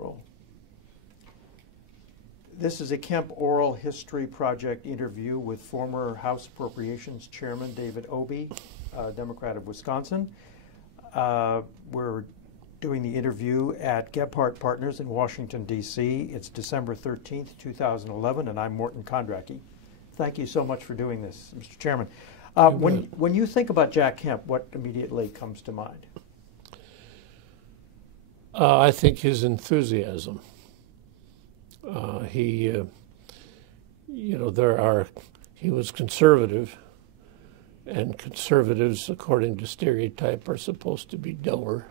Roll. This is a Kemp Oral History Project interview with former House Appropriations Chairman David Obey, Democrat of Wisconsin. We're doing the interview at Gebhardt Partners in Washington, D.C. It's December 13th, 2011, and I'm Morton Kondracki. Thank you so much for doing this, Mr. Chairman. When you think about Jack Kemp, what immediately comes to mind? I think his enthusiasm. He was conservative, and conservatives, according to stereotype, are supposed to be dour.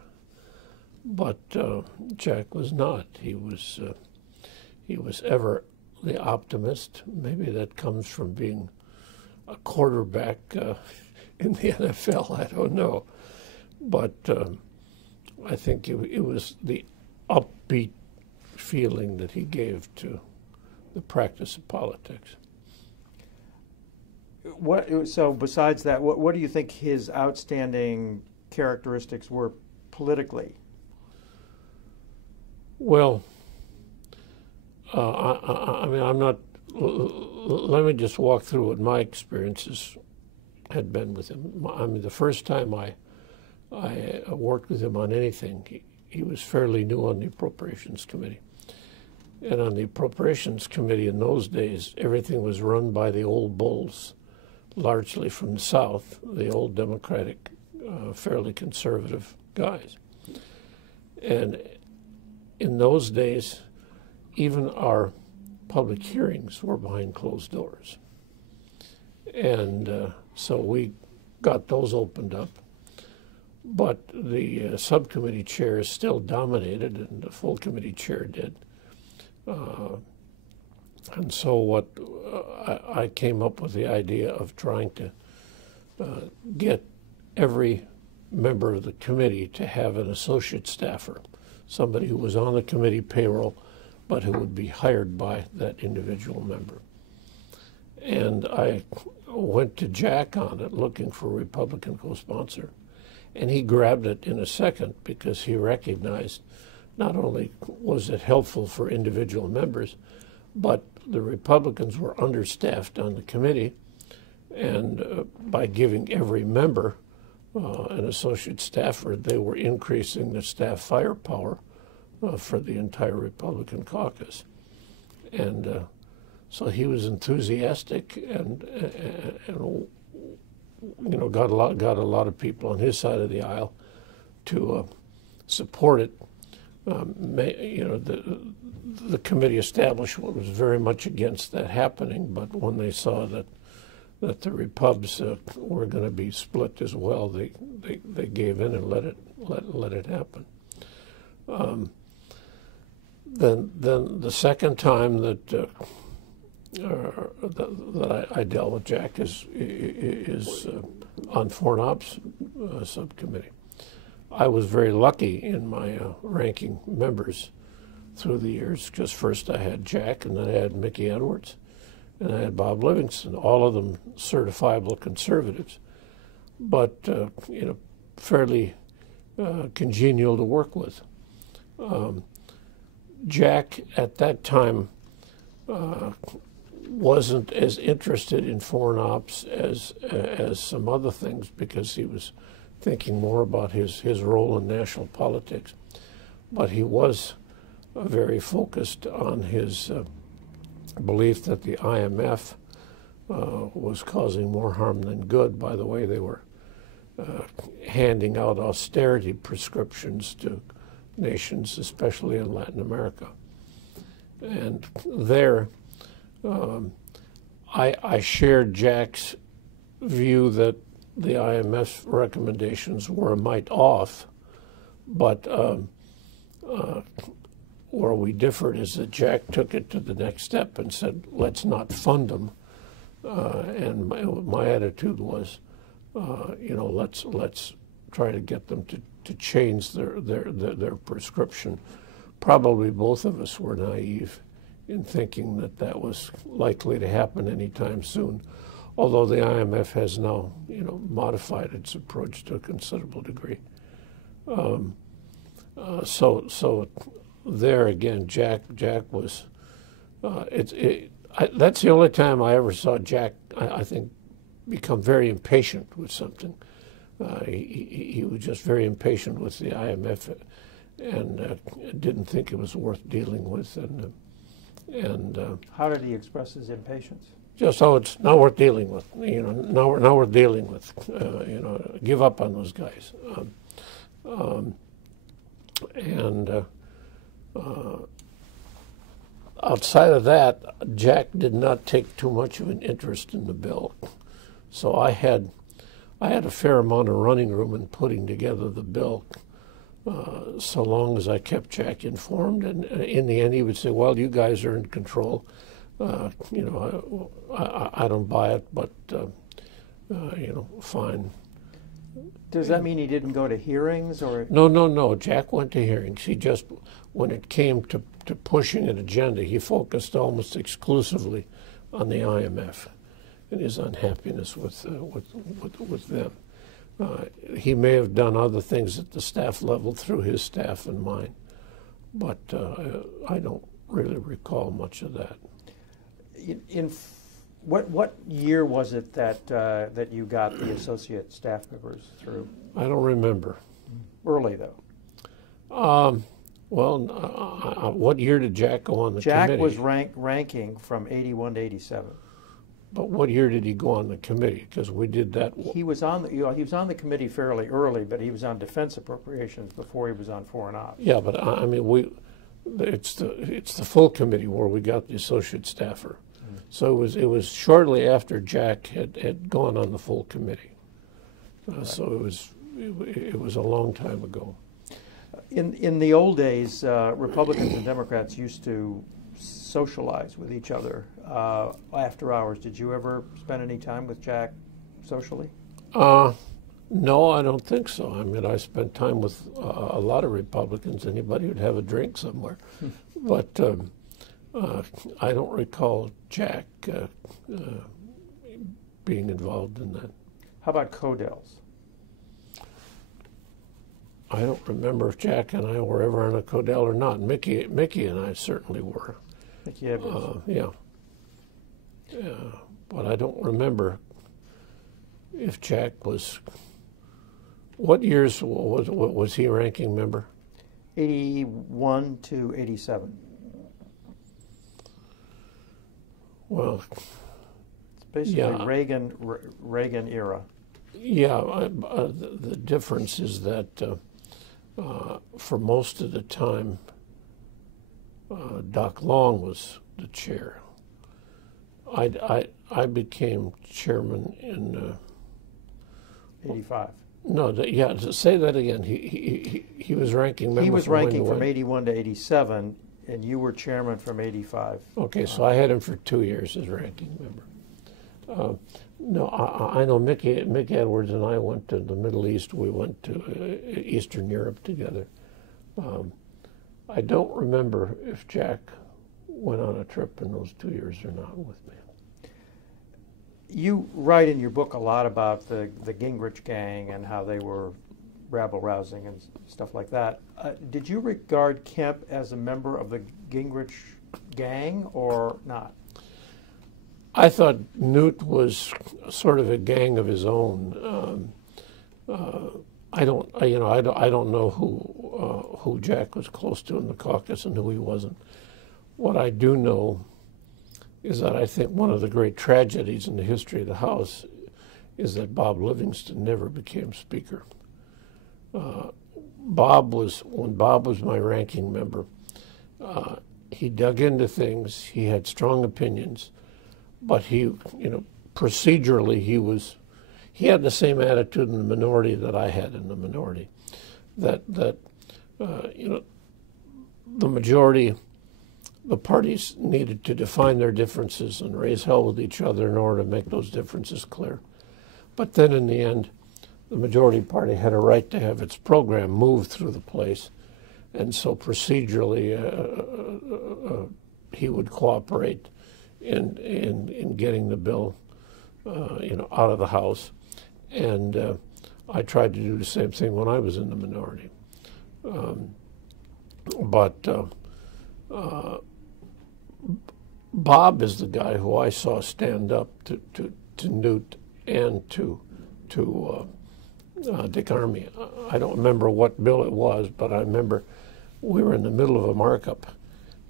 But Jack was not. He was ever the optimist. Maybe that comes from being a quarterback in the NFL. I don't know, but I think it was the upbeat feeling that he gave to the practice of politics. So besides that, what do you think his outstanding characteristics were politically? Well, I mean, I'm not. Let me just walk through what my experiences had been with him. I mean, the first time I worked with him on anything, he was fairly new on the Appropriations Committee. And on the Appropriations Committee in those days, everything was run by the old bulls, largely from the South, the old Democratic, fairly conservative guys. And in those days, even our public hearings were behind closed doors. And so we got those opened up. But the subcommittee chairs still dominated, and the full committee chair did. And so what I came up with the idea of trying to get every member of the committee to have an associate staffer, somebody who was on the committee payroll, but who would be hired by that individual member. And I went to Jack on it, looking for a Republican co-sponsor, and he grabbed it in a second because he recognized not only was it helpful for individual members, but the Republicans were understaffed on the committee, and by giving every member an associate staffer, they were increasing the staff firepower for the entire Republican caucus. And so he was enthusiastic and got a lot of people on his side of the aisle to support it. The committee establishment was very much against that happening, but when they saw that the Repubs were going to be split as well, they gave in and let it happen. Then the second time that I dealt with Jack is on Foreign Ops subcommittee. I was very lucky in my ranking members through the years, because first I had Jack, and then I had Mickey Edwards, and I had Bob Livingston, all of them certifiable conservatives, but fairly congenial to work with. Jack at that time wasn't as interested in foreign ops as some other things, because he was thinking more about his role in national politics. But he was very focused on his belief that the IMF was causing more harm than good. By the way, they were handing out austerity prescriptions to nations, especially in Latin America. And there, I shared Jack's view that the IMF recommendations were a mite off, but where we differed is that Jack took it to the next step and said, let's not fund them. And my attitude was, let's try to get them to change their prescription. Probably both of us were naive in thinking that was likely to happen anytime soon, although the IMF has now, modified its approach to a considerable degree. So there again, Jack was. That's the only time I ever saw Jack, I think, become very impatient with something. He was just very impatient with the IMF and didn't think it was worth dealing with. And how did he express his impatience? Just, oh, it's not worth dealing with. Not worth dealing with. Give up on those guys. Outside of that, Jack did not take too much of an interest in the bill. So I had a fair amount of running room in putting together the bill, so long as I kept Jack informed. And in the end, he would say, "Well, you guys are in control. I don't buy it, but fine." Does that mean he didn't go to hearings, or? No. Jack went to hearings. He just, when it came to pushing an agenda, he focused almost exclusively on the IMF and his unhappiness with them. He may have done other things at the staff level through his staff and mine, but I don't really recall much of that. What year was it that you got the associate staff members through? I don't remember. Early, though. What year did Jack go on the committee? Jack was ranking from 81 to 87. But what year did he go on the committee? Because we did that. He was on the committee fairly early, but he was on defense appropriations before he was on foreign ops. Yeah, but I mean, it's the full committee where we got the associate staffer. So it was shortly after Jack had gone on the full committee. Right. So it was a long time ago. In the old days, Republicans and Democrats used to socialize with each other after hours. Did you ever spend any time with Jack socially? No, I don't think so. I mean, I spent time with a lot of Republicans. Anybody who'd have a drink somewhere, but I don't recall Jack being involved in that. How about Codels? I don't remember if Jack and I were ever on a Codel or not. Mickey and I certainly were. Mickey Edwards. Yeah, but I don't remember if Jack was. What years was he ranking member? 81 to 87. Well, it's basically Reagan era. Yeah, the difference is that for most of the time, Doc Long was the chair. I became chairman in 85. No, to say that again. He was ranking member. He was ranking from 81 to 87, and you were chairman from 85. Okay, so I had him for 2 years as ranking member. No, I know Mick Edwards and I went to the Middle East. We went to Eastern Europe together. I don't remember if Jack went on a trip in those 2 years or not with me. You write in your book a lot about the Gingrich gang and how they were rabble-rousing and stuff like that. Did you regard Kemp as a member of the Gingrich gang or not? I thought Newt was sort of a gang of his own. I don't know who Jack was close to in the caucus and who he wasn't. What I do know is that I think one of the great tragedies in the history of the House is that Bob Livingston never became Speaker. When Bob was my ranking member, he dug into things. He had strong opinions, but procedurally he had the same attitude in the minority that I had in the minority. That the majority. The parties needed to define their differences and raise hell with each other in order to make those differences clear. But then in the end, the majority party had a right to have its program moved through the place. And so procedurally, he would cooperate in getting the bill out of the House. And I tried to do the same thing when I was in the minority. But Bob is the guy who I saw stand up to Newt and to Dick Armey. I don't remember what bill it was, but I remember we were in the middle of a markup,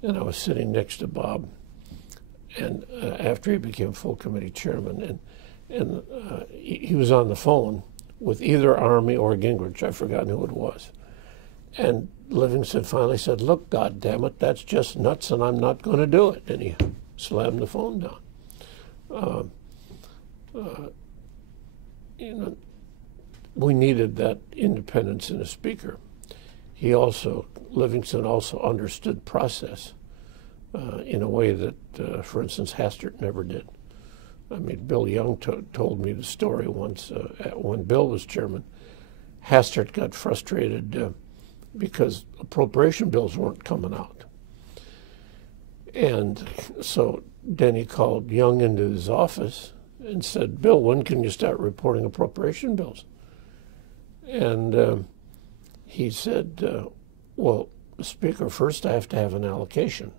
and I was sitting next to Bob, and after he became full committee chairman, and he was on the phone with either Armey or Gingrich. I've forgotten who it was. And Livingston finally said, "Look, God damn it, that's just nuts, and I'm not going to do it." And he slammed the phone down. We needed that independence in a speaker. Livingston also understood process in a way that, for instance, Hastert never did. I mean, Bill Young told me the story once when Bill was chairman. Hastert got frustrated because appropriation bills weren't coming out. And so then he called Young into his office and said, "Bill, when can you start reporting appropriation bills?" And he said, "Well, Speaker, first I have to have an allocation,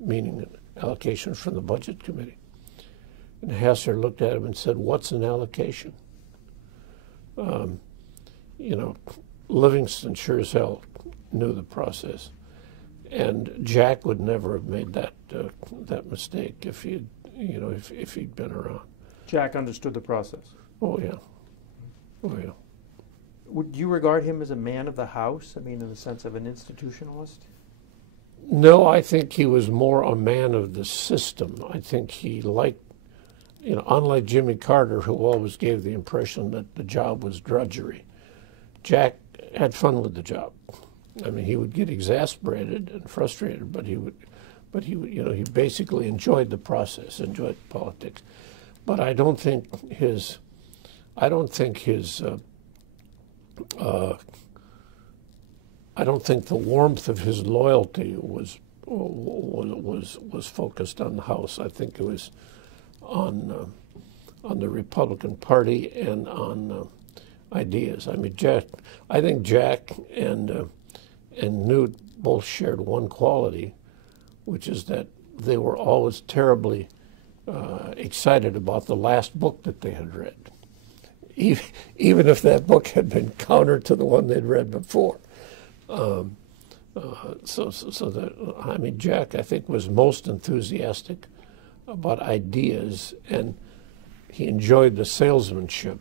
meaning an allocation from the Budget Committee." And Hastert looked at him and said, "What's an allocation?" Livingston sure as hell knew the process, and Jack would never have made that mistake if he'd been around. Jack understood the process. Oh yeah. Would you regard him as a man of the house? I mean, in the sense of an institutionalist? No, I think he was more a man of the system. I think he liked, unlike Jimmy Carter, who always gave the impression that the job was drudgery, Jack had fun with the job. I mean, he would get exasperated and frustrated, but he basically enjoyed the process, enjoyed politics. But I don't think the warmth of his loyalty was focused on the House. I think it was on the Republican Party and on ideas. I mean, I think Jack and Newt both shared one quality, which is that they were always terribly excited about the last book that they had read, even if that book had been counter to the one they'd read before. Jack, I think, was most enthusiastic about ideas, and he enjoyed the salesmanship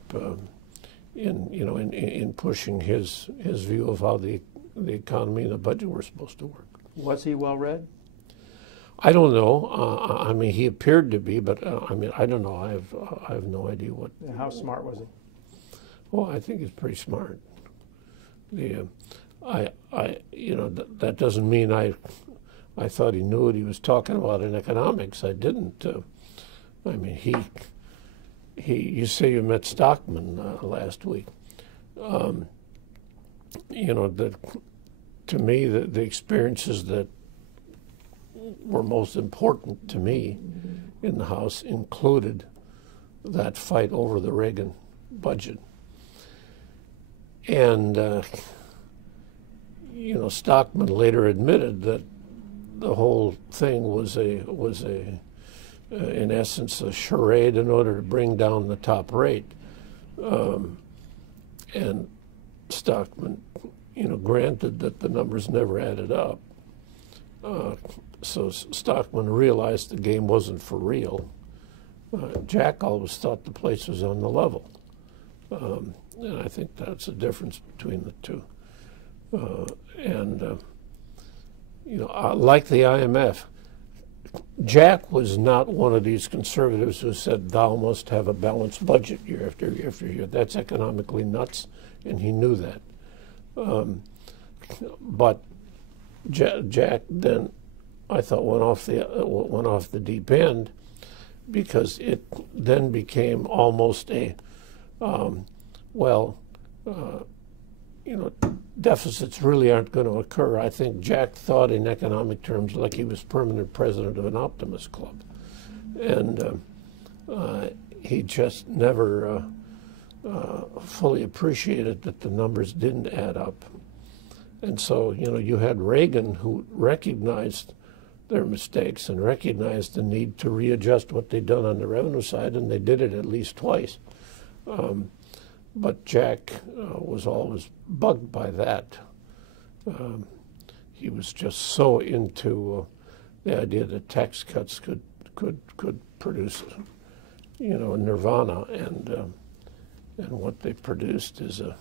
in pushing his view of how the economy and the budget were supposed to work. Was he well read? I don't know. He appeared to be, but I don't know. I have no idea what. How smart was he? Well, I think he's pretty smart. That doesn't mean I thought he knew what he was talking about in economics. I didn't. You say you met Stockman last week. To me, the experiences that were most important to me in the House included that fight over the Reagan budget. And, Stockman later admitted that the whole thing was in essence, a charade in order to bring down the top rate. And Stockman, granted that the numbers never added up. So Stockman realized the game wasn't for real. Jack always thought the place was on the level. And I think that's the difference between the two. Like the IMF, Jack was not one of these conservatives who said, "Thou must have a balanced budget year after year after year." That's economically nuts, and he knew that. But Jack then, I thought, went off the deep end, because it then became almost deficits really aren't going to occur. I think Jack thought in economic terms like he was permanent president of an optimist club. And he just never fully appreciated that the numbers didn't add up. And so, you had Reagan, who recognized their mistakes and recognized the need to readjust what they'd done on the revenue side, and they did it at least twice. But Jack was always bugged by that. He was just so into the idea that tax cuts could produce, nirvana, and what they produced is a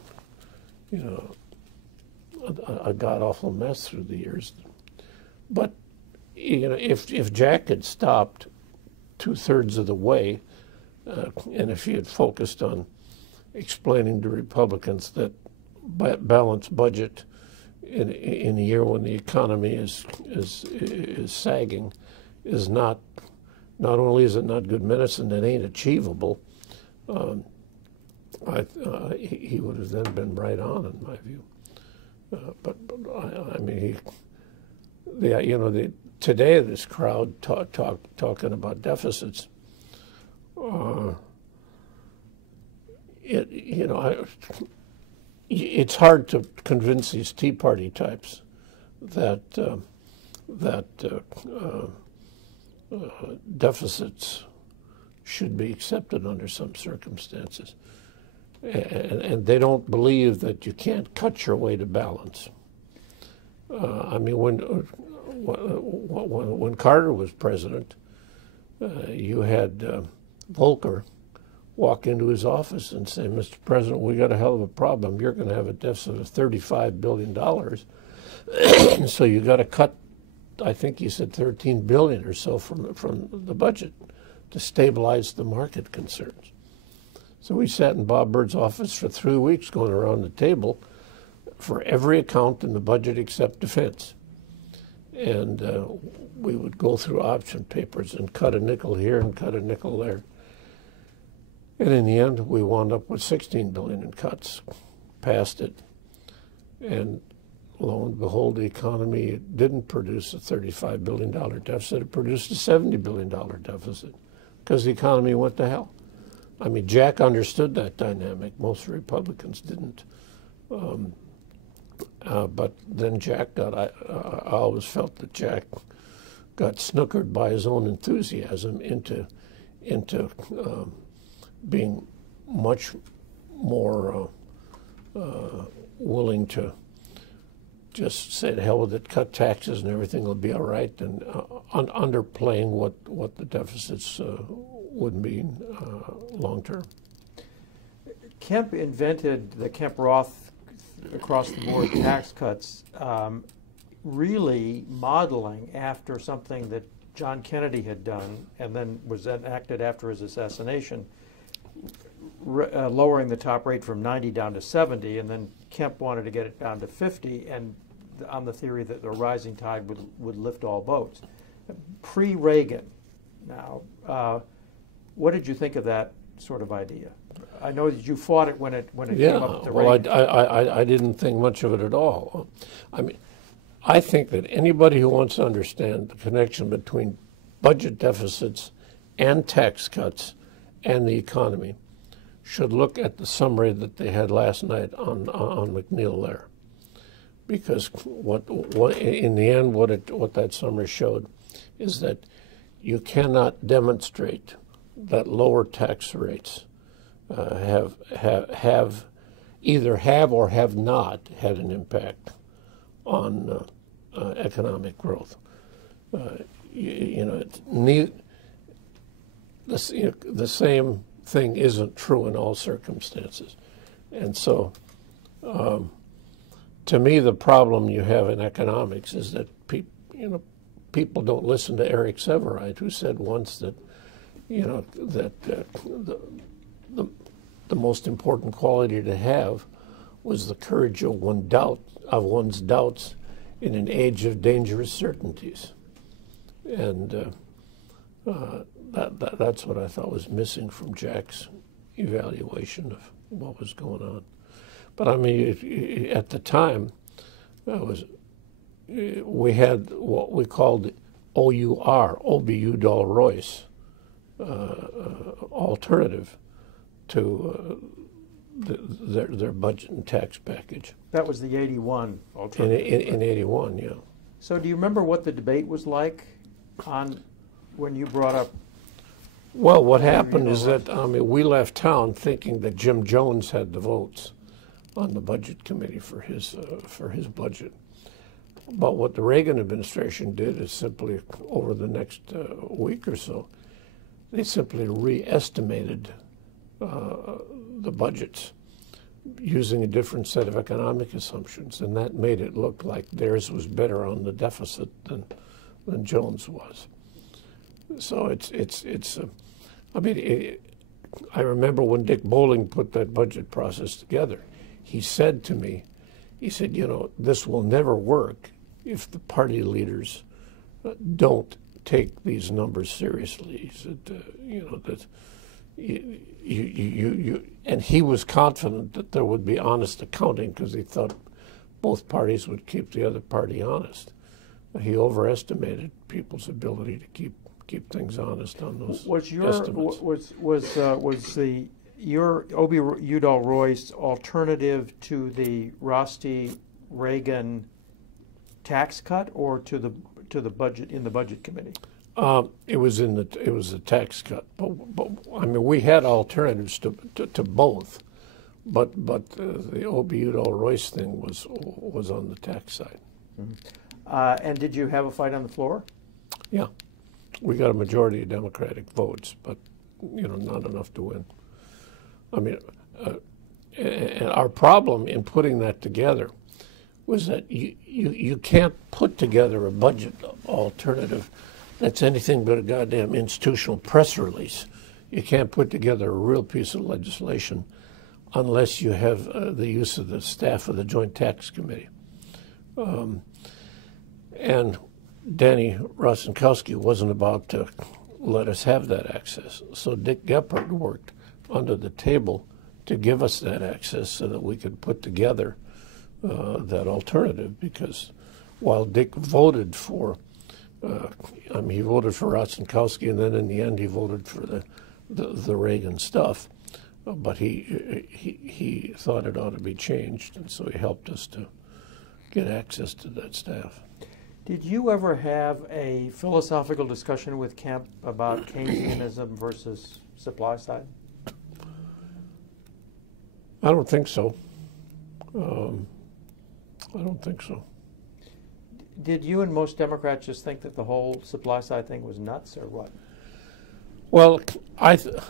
god awful mess through the years. But if Jack had stopped 2/3 of the way, and if he had focused on explaining to Republicans that balanced budget in a year when the economy is sagging is not only is it not good medicine, it ain't achievable. He would have then been right on, in my view. But I mean, today this crowd talking about deficits. It's hard to convince these Tea Party types that deficits should be accepted under some circumstances, and they don't believe that you can't cut your way to balance. I mean, when Carter was president, you had Volcker walk into his office and say, "Mr. President, we got a hell of a problem. You're going to have a deficit of $35 billion. So you got to cut," I think he said, $13 billion or so from the budget to stabilize the market concerns. So we sat in Bob Byrd's office for 3 weeks going around the table for every account in the budget except defense. And we would go through option papers and cut a nickel here and cut a nickel there. And in the end, we wound up with $16 billion in cuts, passed it, and lo and behold, the economy didn't produce a $35 billion deficit. It produced a $70 billion deficit because the economy went to hell. I mean, Jack understood that dynamic. Most Republicans didn't. But then Jack I always felt that Jack got snookered by his own enthusiasm into being much more willing to just say to hell with it, cut taxes and everything will be all right, and underplaying what the deficits would mean long term. Kemp invented the Kemp-Roth across-the-board tax cuts, really modeling after something that John Kennedy had done and then was enacted after his assassination, lowering the top rate from 90 down to 70, and then Kemp wanted to get it down to 50, and on the theory that the rising tide would lift all boats. Pre-Reagan, now, what did you think of that sort of idea? I know that you fought it when it came up to Reagan. I didn't think much of it at all. I mean, I think that anybody who wants to understand the connection between budget deficits and tax cuts and the economy should look at the summary that they had last night on McNeil there, because what in the end what that summary showed is that you cannot demonstrate that lower tax rates have either or have not had an impact on economic growth. The same thing isn't true in all circumstances, and so to me the problem you have in economics is that people don't listen to Eric Sevareid, who said once that the most important quality to have was the courage of one's doubts in an age of dangerous certainties, and that's what I thought was missing from Jack's evaluation of what was going on. But I mean, at the time, we had what we called OUR, Obie-Udall Royce, alternative to their budget and tax package. That was the 81 alternative. In 81, yeah. So do you remember what the debate was like on when you brought up? Well, what happened is that we left town thinking that Jim Jones had the votes on the budget committee for his budget. But what the Reagan administration did is simply, over the next week or so, they simply re-estimated the budgets using a different set of economic assumptions, and that made it look like theirs was better on the deficit than Jones was. So I remember when Dick Bowling put that budget process together, he said to me, he said, this will never work if the party leaders don't take these numbers seriously. He said, that and he was confident that there would be honest accounting because he thought both parties would keep the other party honest. He overestimated people's ability to keep things honest on those estimates. Was your Obie Udall Royce alternative to the Rosti Reagan tax cut, or to the budget in the budget committee? It was a tax cut, but we had alternatives to both, but the Obie Udall Royce thing was on the tax side. Mm-hmm. And did you have a fight on the floor? Yeah, we got a majority of Democratic votes, but not enough to win. And our problem in putting that together was that you can't put together a budget alternative that's anything but a goddamn institutional press release. You can't put together a real piece of legislation unless you have the use of the staff of the Joint Tax Committee. And Danny Rostenkowski wasn't about to let us have that access. So Dick Gephardt worked under the table to give us that access so that we could put together that alternative, because while Dick voted for he voted for Rostenkowski, and then in the end he voted for the Reagan stuff. But he thought it ought to be changed, and so he helped us to get access to that staff. Did you ever have a philosophical discussion with Kemp about Keynesianism versus supply side? I don't think so. I don't think so. Did you and most Democrats just think that the whole supply side thing was nuts, or what? Well, I thought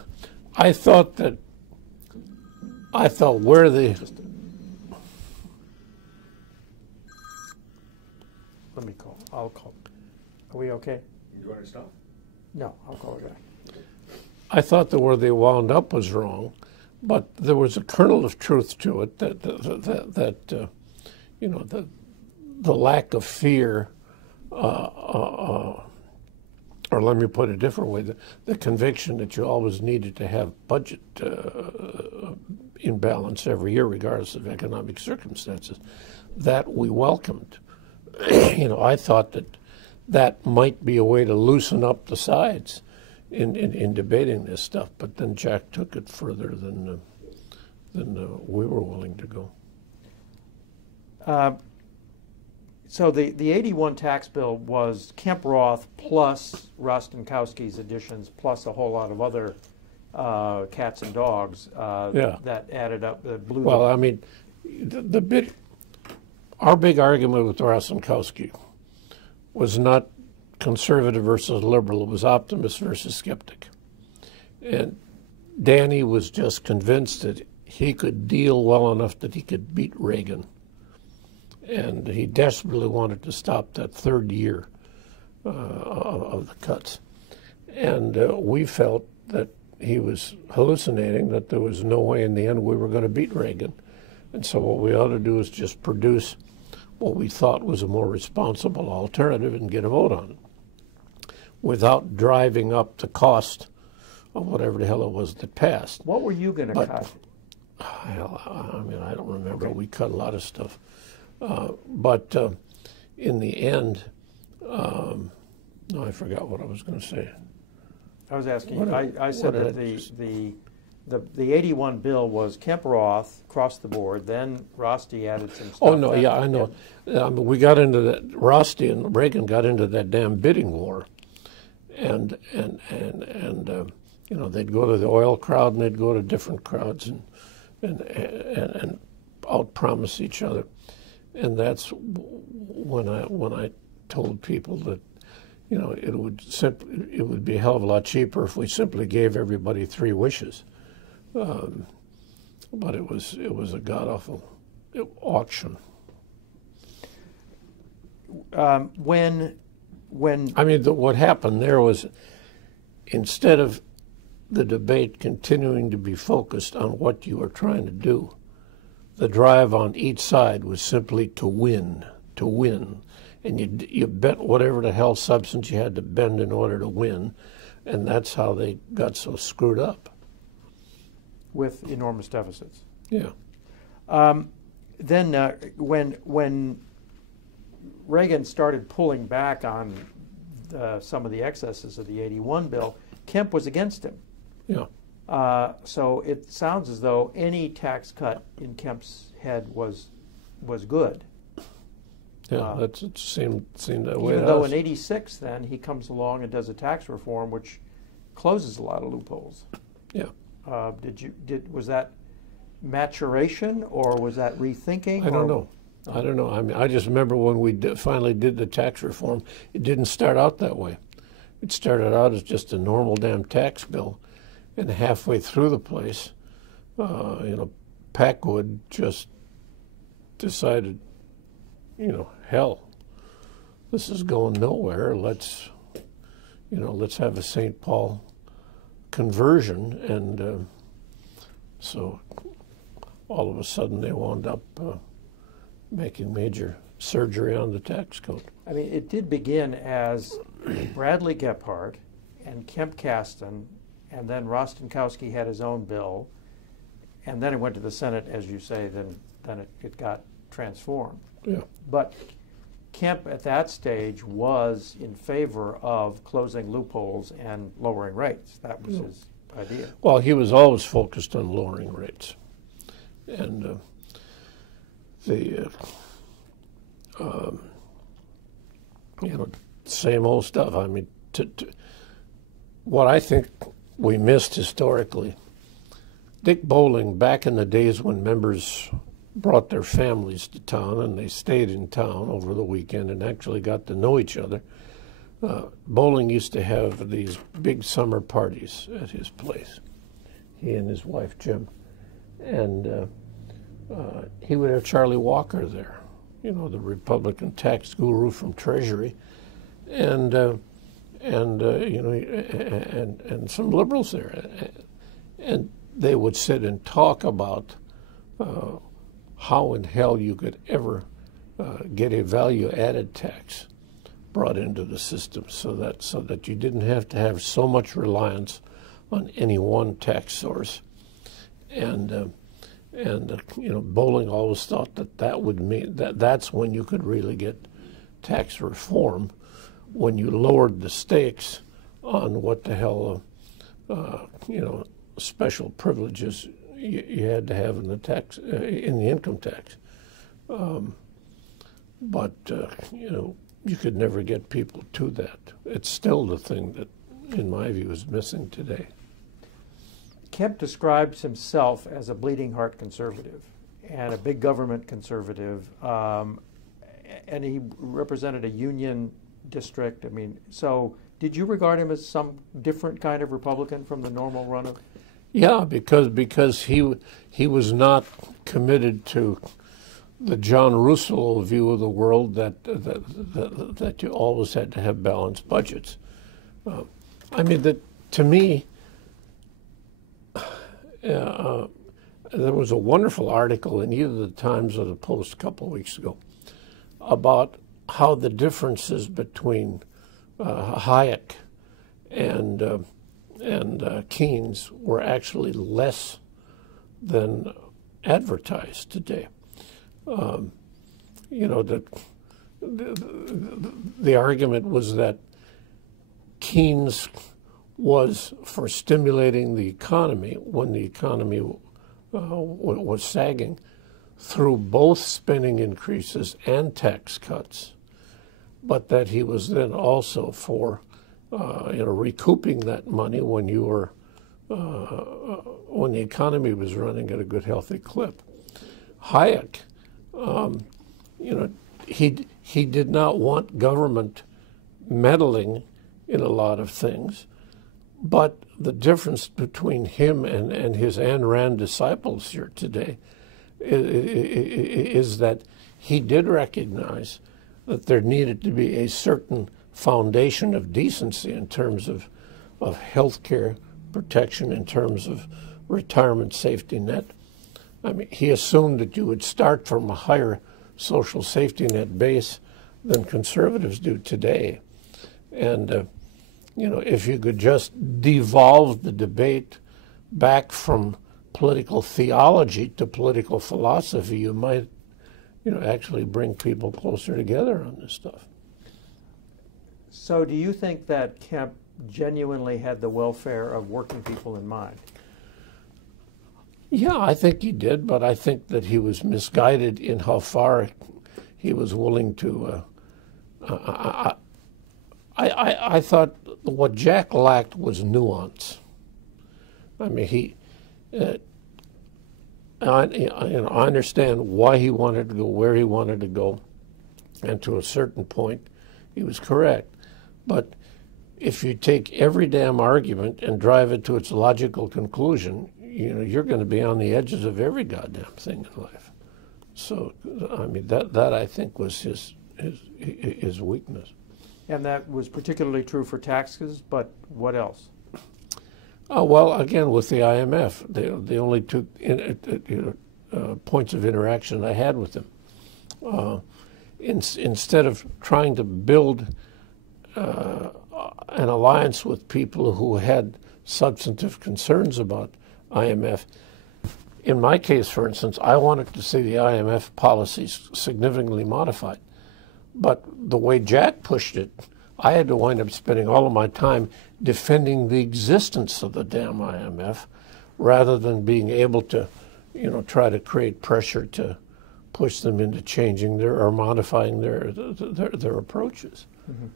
where the Let me call. I'll call. Are we okay? You want to stop? No, I'll call a guy. I thought that where they wound up was wrong, but there was a kernel of truth to it that the lack of fear, or let me put it a different way, the conviction that you always needed to have budget in balance every year, regardless of economic circumstances, that we welcomed. I thought that might be a way to loosen up the sides in debating this stuff, but then Jack took it further than we were willing to go. So the 81 tax bill was Kemp Roth plus Rostenkowski's additions plus a whole lot of other cats and dogs that added up. Well, I mean, our big argument with Rostenkowski was not conservative versus liberal. It was optimist versus skeptic. And Danny was just convinced that he could deal well enough that he could beat Reagan. And he desperately wanted to stop that third year of the cuts. And we felt that he was hallucinating, that there was no way in the end we were going to beat Reagan. And so what we ought to do is just produce what we thought was a more responsible alternative and get a vote on it without driving up the cost of whatever the hell it was that passed. What were you going to cut? I mean, I don't remember. Okay. We cut a lot of stuff. But in the end, no, I forgot what I was going to say. I was asking. I said that the 81 bill was Kemp Roth across the board. Then Rosti added some stuff. Oh, no, yeah, I know. We got into that, Rosti and Reagan got into that damn bidding war. And you know, they'd go to the oil crowd and they'd go to different crowds and out-promise each other. And that's when I told people that, you know, it would be a hell of a lot cheaper if we simply gave everybody 3 wishes. But it was a god-awful auction. When I mean, what happened there was, instead of the debate continuing to be focused on what you were trying to do, the drive on each side was simply to win. And you bet whatever the hell substance you had to bend in order to win, and that's how they got so screwed up. With enormous deficits. Yeah. Then when Reagan started pulling back on some of the excesses of the 81 bill, Kemp was against him. Yeah. So it sounds as though any tax cut in Kemp's head was good. Yeah, it seemed that way. Even though in '86, then he comes along and does a tax reform which closes a lot of loopholes. Yeah. Was that maturation or was that rethinking? I don't know. I don't know. I mean, I just remember when we finally did the tax reform, it didn't start out that way. It started out as just a normal damn tax bill, and halfway through the place, you know, Packwood just decided, you know, hell, this is going nowhere. Let's have a St. Paul conversion, and so all of a sudden they wound up making major surgery on the tax code. I mean, it did begin as Bradley Gephardt and Kemp Kasten, and then Rostenkowski had his own bill, and then it went to the Senate, as you say, then it got transformed. Yeah. But Kemp at that stage was in favor of closing loopholes and lowering rates. That was his idea. Well, he was always focused on lowering rates. And you know, same old stuff. I mean, what I think we missed historically, Dick Bowling, back in the days when members brought their families to town and they stayed in town over the weekend and actually got to know each other, Bowling used to have these big summer parties at his place, he and his wife Jim. And he would have Charlie Walker there, you know, the Republican tax guru from Treasury, and you know, and some liberals there, and they would sit and talk about how in hell you could ever get a value-added tax brought into the system, so that you didn't have to have so much reliance on any one tax source, and you know, Bowling always thought that would mean that's when you could really get tax reform, when you lowered the stakes on what the hell, you know, special privileges you had to have in the tax, in the income tax. But you know, you could never get people to that. It's still the thing that, in my view, is missing today. Kemp describes himself as a bleeding heart conservative and a big government conservative, and he represented a union district. I mean, so did you regard him as some different kind of Republican from the normal run of? Yeah, because he was not committed to the John Russell view of the world that you always had to have balanced budgets. I mean, that to me. There was a wonderful article in either the Times or the Post a couple of weeks ago about how the differences between Hayek and Keynes were actually less than advertised today. You know, that the argument was that Keynes was for stimulating the economy when the economy was sagging through both spending increases and tax cuts, but that he was then also for recouping that money when you were when the economy was running at a good, healthy clip. Hayek, he did not want government meddling in a lot of things, but the difference between him and his Ayn Rand disciples here today is that he did recognize that there needed to be a certain foundation of decency in terms of health care protection, in terms of retirement safety net. I mean, he assumed that you would start from a higher social safety net base than conservatives do today. And, if you could just devolve the debate back from political theology to political philosophy, you might, actually bring people closer together on this stuff. So do you think that Kemp genuinely had the welfare of working people in mind? Yeah, I think he did, but I think that he was misguided in how far he was willing to. I thought what Jack lacked was nuance. I mean, I understand why he wanted to go where he wanted to go, and to a certain point, he was correct. But if you take every damn argument and drive it to its logical conclusion, you're going to be on the edges of every goddamn thing in life. So, I mean, that I think was his weakness. And that was particularly true for taxes, but what else? Well, again, with the IMF, the only two points of interaction I had with him. Instead of trying to build an alliance with people who had substantive concerns about IMF, in my case, for instance, I wanted to see the IMF policies significantly modified. But the way Jack pushed it, I had to wind up spending all of my time defending the existence of the damn IMF rather than being able to, try to create pressure to push them into changing or modifying their approaches. Mm-hmm.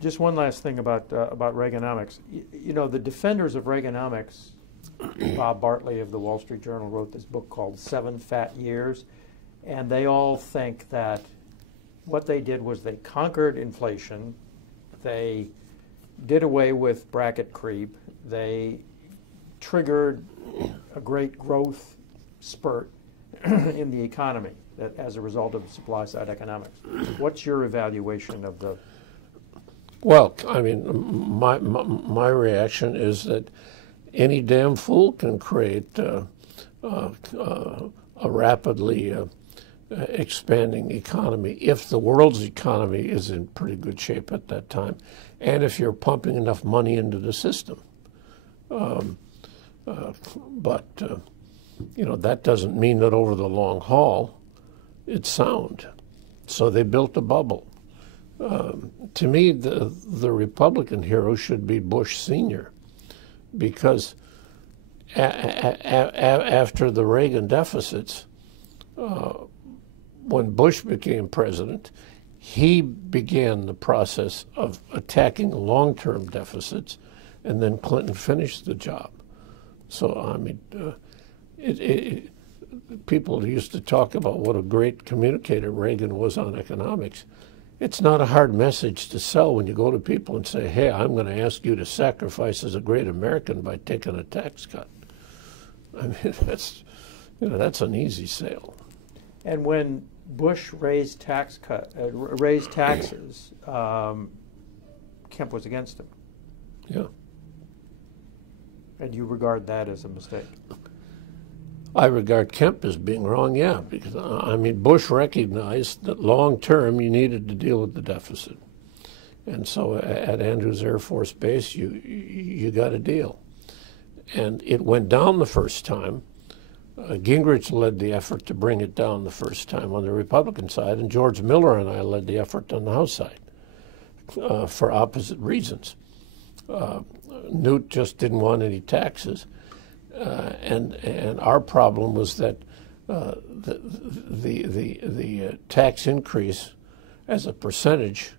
Just one last thing about Reaganomics. The defenders of Reaganomics, Bob Bartley of the Wall Street Journal wrote this book called 7 Fat Years, and they all think that what they did was they conquered inflation, they did away with bracket creep, they triggered a great growth spurt in the economy that as a result of supply-side economics. What's your evaluation of the? Well, I mean, my reaction is that any damn fool can create a rapidly expanding economy if the world's economy is in pretty good shape at that time, and if you're pumping enough money into the system. But that doesn't mean that over the long haul it's sound. So they built a bubble. To me, the Republican hero should be Bush Sr., because after the Reagan deficits, when Bush became president, he began the process of attacking long-term deficits, and then Clinton finished the job. So, I mean, people used to talk about what a great communicator Reagan was on economics. It's not a hard message to sell when you go to people and say, hey, I'm going to ask you to sacrifice as a great American by taking a tax cut. I mean, that's an easy sale. And when Bush raised taxes, Kemp was against him. Yeah. And you regard that as a mistake? I regard Kemp as being wrong, yeah, because, I mean, Bush recognized that long term you needed to deal with the deficit. And so at Andrews Air Force Base, you got a deal. And it went down the first time. Gingrich led the effort to bring it down the first time on the Republican side, and George Miller and I led the effort on the House side for opposite reasons. Newt just didn't want any taxes, and our problem was that the tax increase as a percentage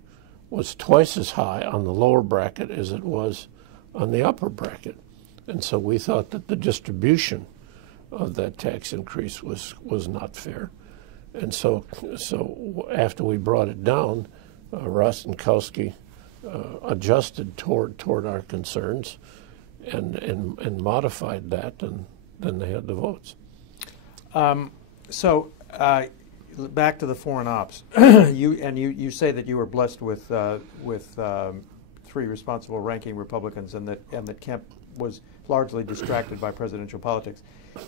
was twice as high on the lower bracket as it was on the upper bracket, and so we thought that the distribution of that tax increase was not fair, and so after we brought it down, Rostenkowski adjusted toward our concerns and modified that, and then they had the votes. Back to the foreign ops. You say that you were blessed with three responsible ranking Republicans, and that Kemp was largely distracted by presidential politics.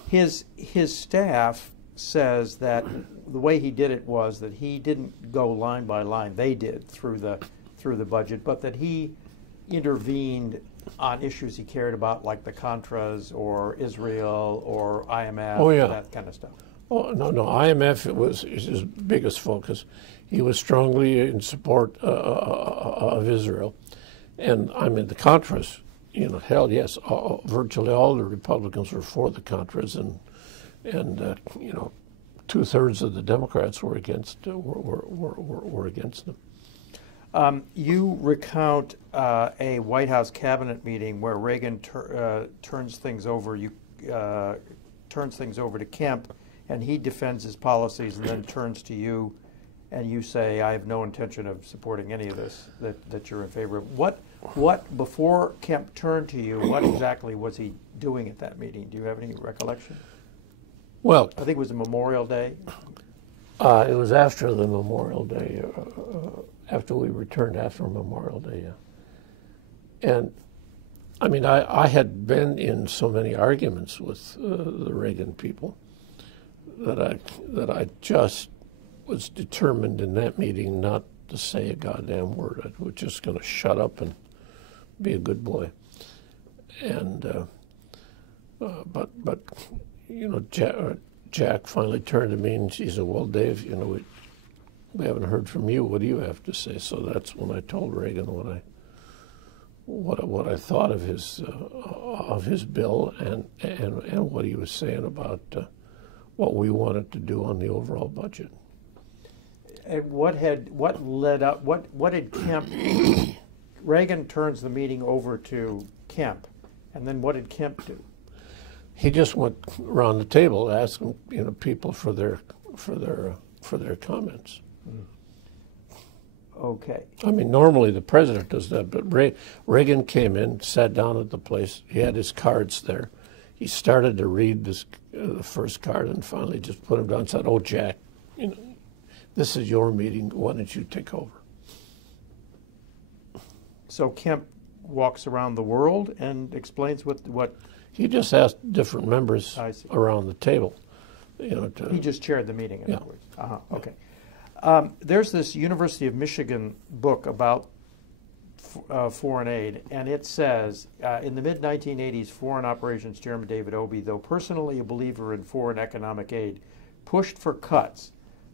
His staff says that the way he did it was that he didn't go line by line. They did through the budget, but that he intervened on issues he cared about, like the Contras or Israel or IMF, that kind of stuff. Oh, no, IMF was his biggest focus. He was strongly in support of Israel. And I mean, the Contras, hell yes, virtually all the Republicans were for the Contras, and 2/3 of the Democrats were against them. You recount a White House cabinet meeting where Reagan turns things over. Turns things over to Kemp, and he defends his policies, and then turns to you, and you say, "I have no intention of supporting any of this that you're in favor of." What before Kemp turned to you? What exactly was he doing at that meeting? Do you have any recollection? Well, I think it was a Memorial Day. It was after the Memorial Day, after we returned after Memorial Day. Yeah. And I mean, I had been in so many arguments with the Reagan people that I just was determined in that meeting not to say a goddamn word. I was just going to shut up and be a good boy. And but Jack finally turned to me and she said, "Well, Dave, we haven't heard from you. What do you have to say?" So that's when I told Reagan what I thought of his bill and what he was saying about what we wanted to do on the overall budget. And what did Kemp? Reagan turns the meeting over to Kemp, and then what did Kemp do? He just went around the table asking people for their comments. Okay. I mean, normally the president does that, but Reagan came in, sat down at the place. He had his cards there. He started to read the first card, and finally just put him down and said, "Oh, Jack, this is your meeting. Why don't you take over?" So Kemp walks around the world and explains what he just asked different members around the table. He just chaired the meeting, in other words. Okay. There's this University of Michigan book about foreign aid, and it says, in the mid-1980s, Foreign Operations Chairman David Obey, though personally a believer in foreign economic aid, pushed for cuts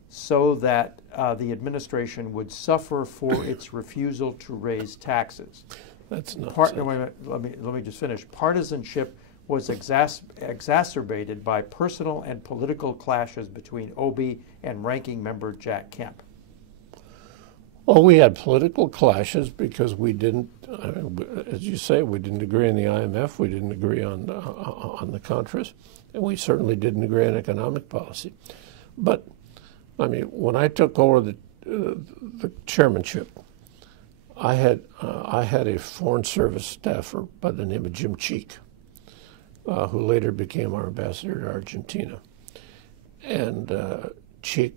so that the administration would suffer for its refusal to raise taxes. That's not. Wait a minute, let me just finish. Partisanship was exacerbated by personal and political clashes between Obey and ranking member Jack Kemp. Well, we had political clashes because we didn't, as you say, we didn't agree on the IMF, we didn't agree on the Contras, and we certainly didn't agree on economic policy. But, I mean, when I took over the chairmanship, I had a Foreign Service staffer by the name of Jim Cheek, who later became our ambassador to Argentina. And Cheek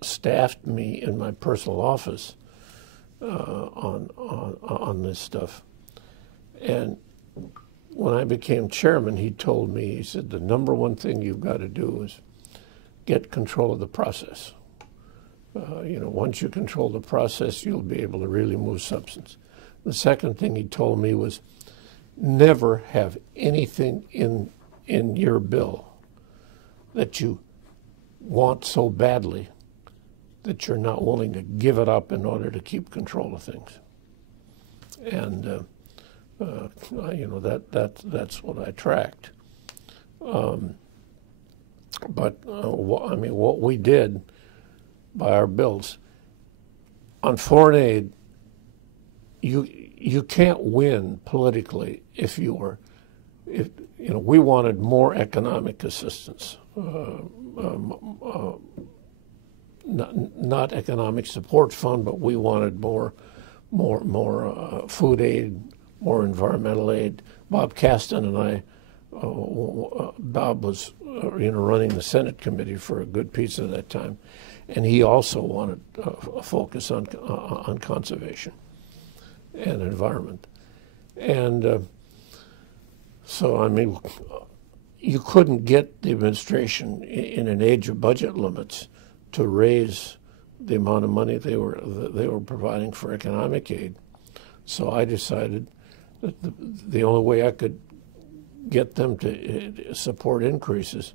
staffed me in my personal office on this stuff. And when I became chairman, he told me, he said, the number one thing you've got to do is get control of the process. Once you control the process, you'll be able to really move substance. The second thing he told me was never have anything in your bill that you want so badly that you're not willing to give it up in order to keep control of things. and that's what I tracked. But what we did by our bills on foreign aid, you can't win politically if we wanted more economic assistance, not economic support fund, but we wanted more food aid, more environmental aid. Bob Caston and I, Bob was running the Senate committee for a good piece of that time, and he also wanted a focus on conservation and environment. And so, you couldn't get the administration in an age of budget limits to raise the amount of money they were providing for economic aid. So I decided that the only way I could get them to support increases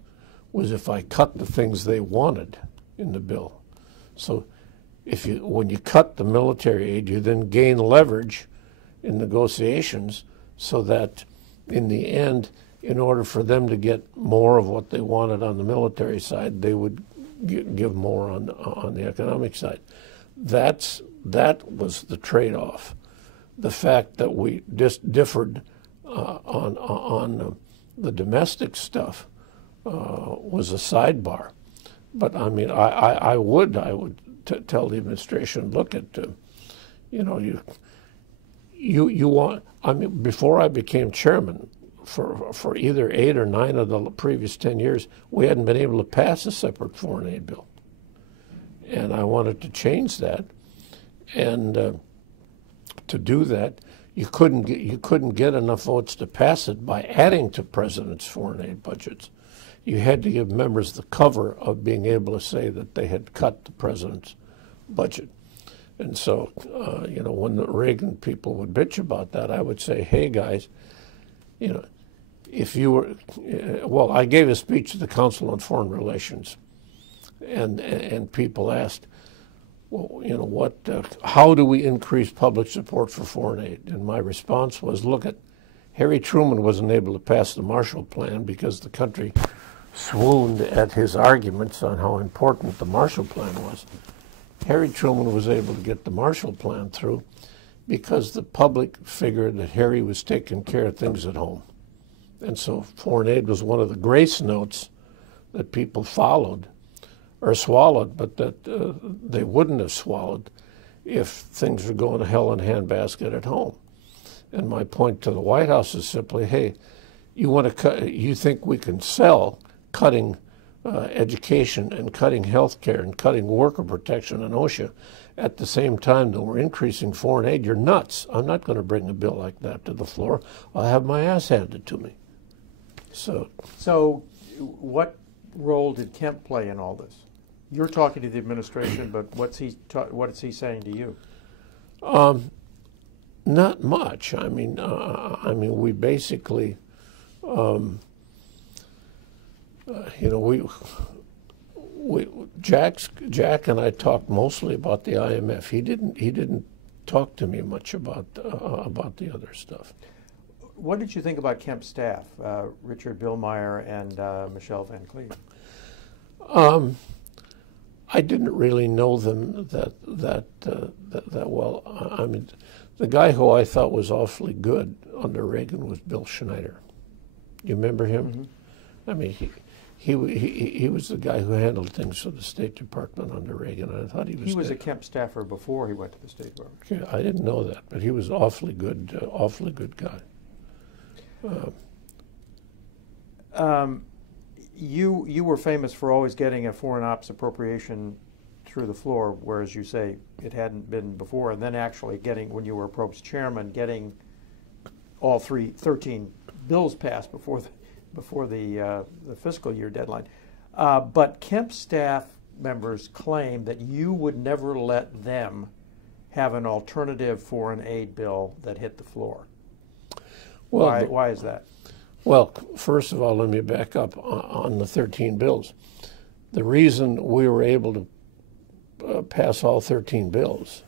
was if I cut the things they wanted in the bill. So when you cut the military aid, you then gain leverage in negotiations, so that in the end, in order for them to get more of what they wanted on the military side, they would give more on the economic side. That was the trade-off. The fact that we just differed on the domestic stuff was a sidebar. But I would tell the administration, look at you want. Before I became chairman, for either 8 or 9 of the previous 10 years, we hadn't been able to pass a separate foreign aid bill, and I wanted to change that. And to do that, you couldn't get enough votes to pass it by adding to presidents' foreign aid budgets. You had to give members the cover of being able to say that they had cut the president's budget. And so, when the Reagan people would bitch about that, I would say, hey, guys, if you were, I gave a speech to the Council on Foreign Relations, and people asked, well, how do we increase public support for foreign aid? And my response was, look at, Harry Truman wasn't able to pass the Marshall Plan because the country swooned at his arguments on how important the Marshall Plan was. Harry Truman was able to get the Marshall Plan through because the public figured that Harry was taking care of things at home. And so foreign aid was one of the grace notes that people followed or swallowed, but that they wouldn't have swallowed if things were going to hell in a handbasket at home. And my point to the White House is simply, hey, you think we can sell cutting education and cutting health care and cutting worker protection and OSHA at the same time that we're increasing foreign aid? You're nuts. I'm not going to bring a bill like that to the floor. I'll have my ass handed to me. So what role did Kemp play in all this? You're talking to the administration, but what is he saying to you? Not much. We basically, Jack and I talked mostly about the IMF. He didn't talk to me much about the other stuff. What did you think about Kemp's staff, Richard Billmeyer and Michelle Van Cleve? I didn't really know them that well. The guy who I thought was awfully good under Reagan was Bill Schneider. You remember him? Mm-hmm. He was the guy who handled things for the State Department under Reagan. I thought he was. He was a Kemp staffer before he went to the State Department. Yeah, I didn't know that, but he was awfully good guy. You were famous for always getting a foreign ops appropriation through the floor, whereas you say it hadn't been before, and then actually getting, when you were approached chairman, getting all 13 bills passed before the fiscal year deadline. But Kemp staff members claim that you would never let them have an alternative foreign aid bill that hit the floor. Well, why is that? Well, first of all, let me back up on the 13 bills. The reason we were able to pass all 13 bills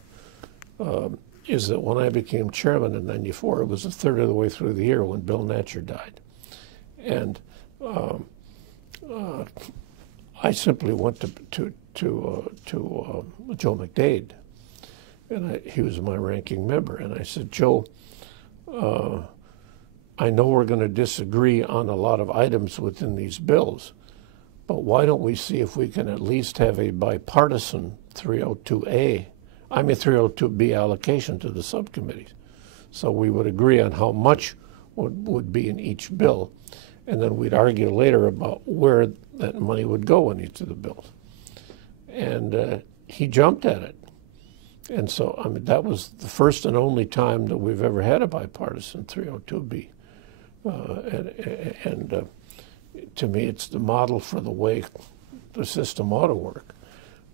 is that when I became chairman in '94, it was a third of the way through the year when Bill Natcher died. And I simply went to Joe McDade, and he was my ranking member, and I said, Joe, I know we're going to disagree on a lot of items within these bills, but why don't we see if we can at least have a bipartisan 302B allocation to the subcommittees, so we would agree on how much would be in each bill, and then we'd argue later about where that money would go in each of the bills. And he jumped at it. And so, I mean, that was the first and only time that we've ever had a bipartisan 302B. To me, it's the model for the way the system ought to work.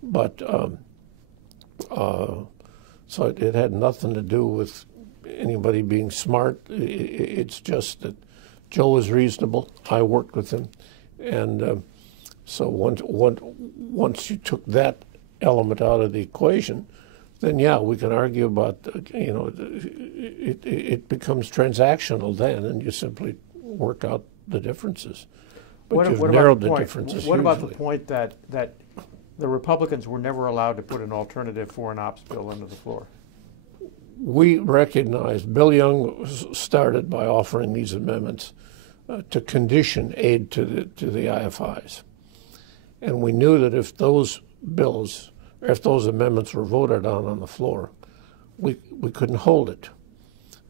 But so it had nothing to do with anybody being smart. It's just that Joe was reasonable. I worked with him, and so once you took that element out of the equation, then yeah, we can argue about it becomes transactional then, and you simply work out the differences. But you've narrowed the differences. What about the point that the Republicans were never allowed to put an alternative foreign ops bill into the floor? We recognized Bill Young started by offering these amendments to condition aid to the IFIs, and we knew that if those bills, or if those amendments were voted on the floor, we couldn't hold it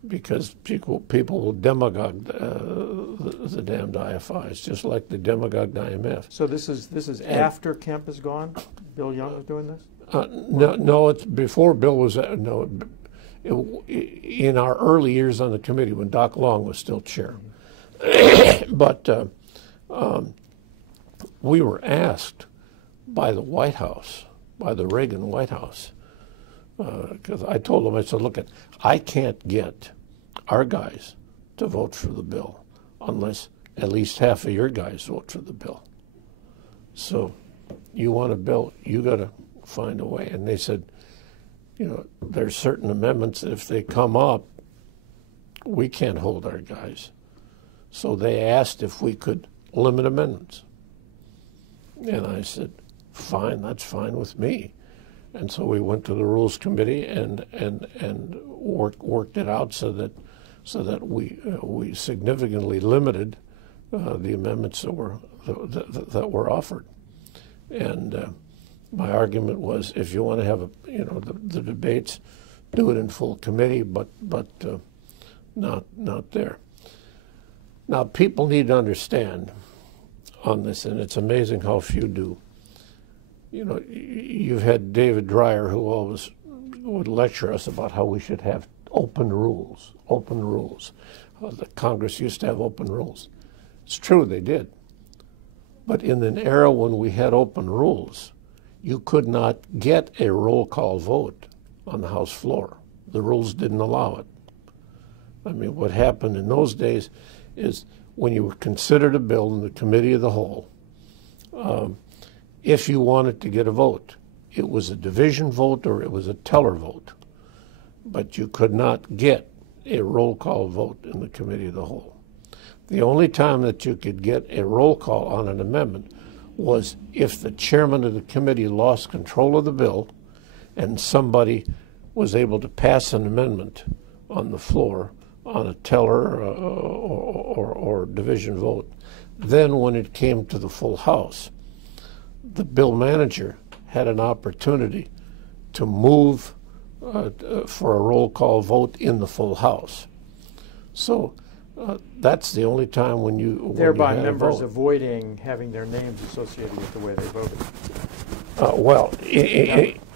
because people will demagogue the damned IFIs, just like they demagogued IMF. So this is after Kemp is gone. Bill Young was doing this. No, it's before Bill was in our early years on the committee when Doc Long was still chair. But we were asked by the White House, by the Reagan White House, because I told them, I said, look, I can't get our guys to vote for the bill unless at least half of your guys vote for the bill. So you want a bill, you got to find a way. And they said, there's certain amendments that if they come up, we can't hold our guys. So they asked if we could limit amendments. And I said, fine, that's fine with me. And so we went to the Rules Committee and worked it out so that we significantly limited the amendments that were offered. And my argument was, if you want to have the debates, do it in full committee, but not there. Now, people need to understand on this, and it's amazing how few do. You've had David Dreyer, who always would lecture us about how we should have open rules. The Congress used to have open rules. It's true, they did. But in an era when we had open rules, you could not get a roll call vote on the House floor. The rules didn't allow it. I mean, what happened in those days is when you considered a bill in the Committee of the Whole, if you wanted to get a vote, it was a division vote or it was a teller vote, but you could not get a roll call vote in the Committee of the Whole. The only time that you could get a roll call on an amendment was if the chairman of the committee lost control of the bill and somebody was able to pass an amendment on the floor on a teller or division vote. Then when it came to the full House, the bill manager had an opportunity to move for a roll call vote in the full House. So that's the only time when you thereby members avoiding having their names associated with the way they voted.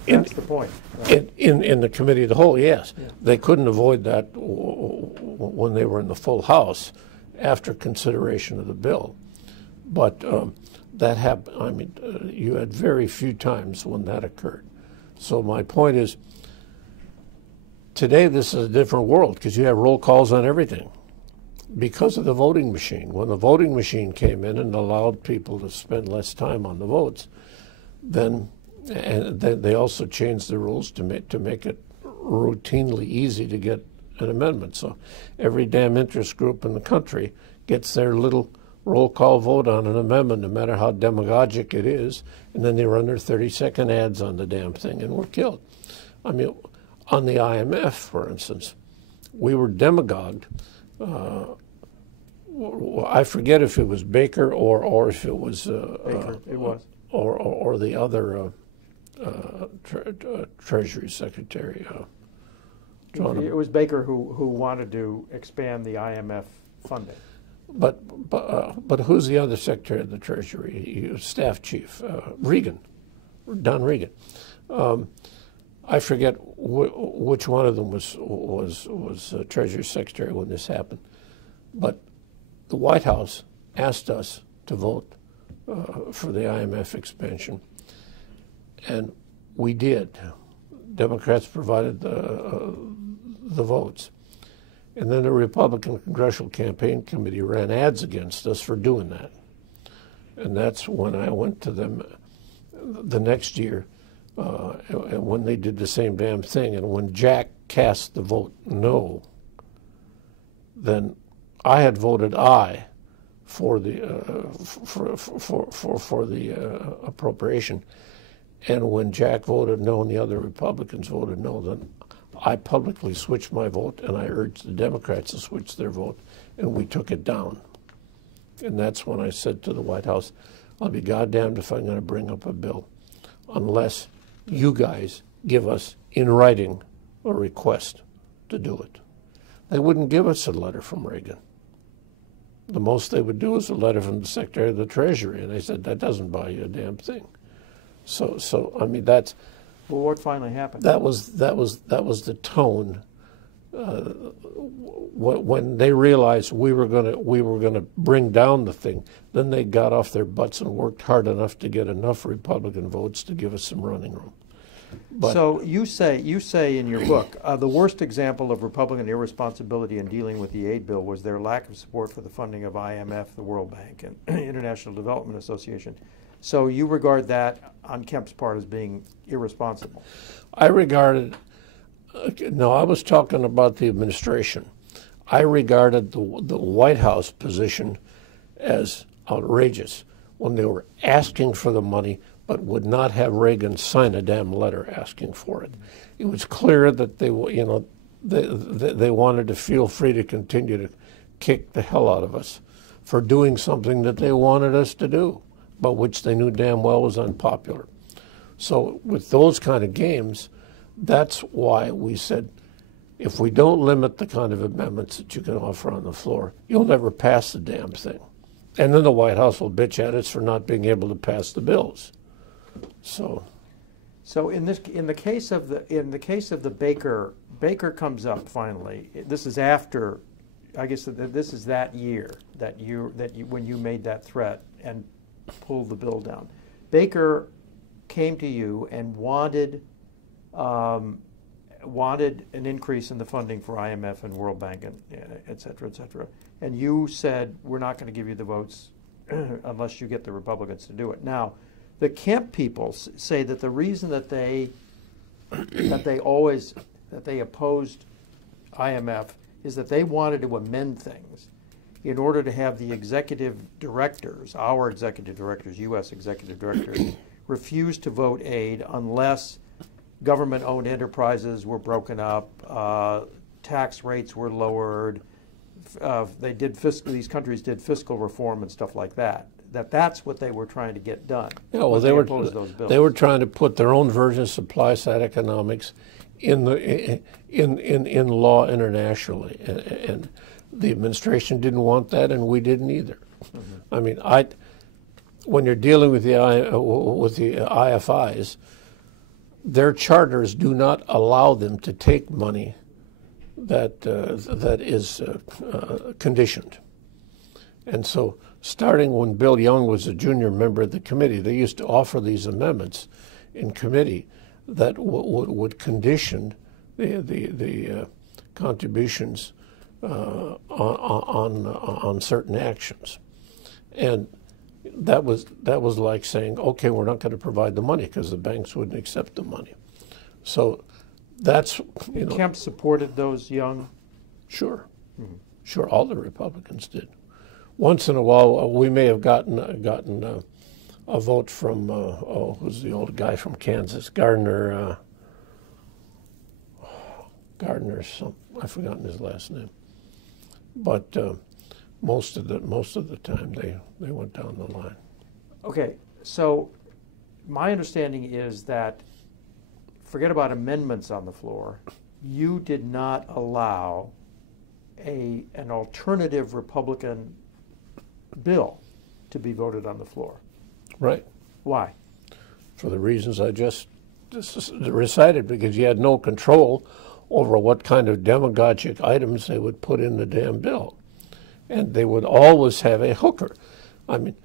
That's the point. Right? In the Committee of the Whole, yes. Yeah. They couldn't avoid that when they were in the full House after consideration of the bill. But that happened. I mean, you had very few times when that occurred. So my point is, today this is a different world because you have roll calls on everything because of the voting machine. When the voting machine came in and allowed people to spend less time on the votes, then they also changed the rules to make it routinely easy to get an amendment. So every damn interest group in the country gets their little roll call vote on an amendment, no matter how demagogic it is, and then they run their 30-second ads on the damn thing, and we're killed. I mean, on the IMF, for instance, we were demagogued. I forget if it was Baker or if it was Baker. It was. Or the other Treasury Secretary. It was Baker who wanted to expand the IMF funding. But who's the other Secretary of the Treasury? Staff Chief Reagan, Don Reagan. I forget which one of them was Treasury Secretary when this happened, but the White House asked us to vote for the IMF expansion, and we did. Democrats provided the votes. And then the Republican Congressional Campaign Committee ran ads against us for doing that. And that's when I went to them the next year, and when they did the same damn thing. And when Jack cast the vote no, then I had voted aye for the appropriation. And when Jack voted no and the other Republicans voted no, then I publicly switched my vote, and I urged the Democrats to switch their vote, and we took it down. And that's when I said to the White House, I'll be goddamned if I'm going to bring up a bill unless you guys give us in writing a request to do it. They wouldn't give us a letter from Reagan. The most they would do is a letter from the Secretary of the Treasury, and I said, that doesn't buy you a damn thing. So I mean, that's... Well, what finally happened? That was the tone when they realized we were gonna bring down the thing. Then they got off their butts and worked hard enough to get enough Republican votes to give us some running room. But, so you say in your book the worst example of Republican irresponsibility in dealing with the aid bill was their lack of support for the funding of IMF, the World Bank, and International Development Association. So you regard that on Kemp's part as being irresponsible? I regarded, no, I was talking about the administration. I regarded the White House position as outrageous when they were asking for the money but would not have Reagan sign a damn letter asking for it. It was clear that they wanted to feel free to continue to kick the hell out of us for doing something that they wanted us to do, but which they knew damn well was unpopular. So with those kind of games, that's why we said, if we don't limit the kind of amendments that you can offer on the floor, you'll never pass the damn thing. And then the White House will bitch at us for not being able to pass the bills. So in the case of the Baker comes up finally. This is after, I guess this is that year when you made that threat and pulled the bill down. Baker came to you and wanted an increase in the funding for IMF and World Bank and et cetera, et cetera. And you said, we're not going to give you the votes unless you get the Republicans to do it. Now, the Kemp people say that the reason that they opposed IMF is that they wanted to amend things in order to have the executive directors, our executive directors, U.S. executive directors, refuse to vote aid unless government-owned enterprises were broken up, tax rates were lowered, these countries did fiscal reform and stuff like that. That's what they were trying to get done. Yeah, well, they were trying to put their own version of supply-side economics in law internationally, and the administration didn't want that, and we didn't either. Mm-hmm. I mean, when you're dealing with the IFIs, their charters do not allow them to take money that is conditioned, and so. Starting when Bill Young was a junior member of the committee, they used to offer these amendments in committee that would condition the contributions on certain actions, and that was like saying, okay, we're not going to provide the money because the banks wouldn't accept the money. So that's, Kemp supported those young. Sure. Sure, all the Republicans did. Once in a while, we may have gotten a vote from who's the old guy from Kansas, Gardner. I've forgotten his last name, but most of the time they went down the line. Okay, so my understanding is that, forget about amendments on the floor, you did not allow an alternative Republican bill to be voted on the floor. Right. Why? For the reasons I just recited, because you had no control over what kind of demagogic items they would put in the damn bill. And they would always have a hooker. I mean,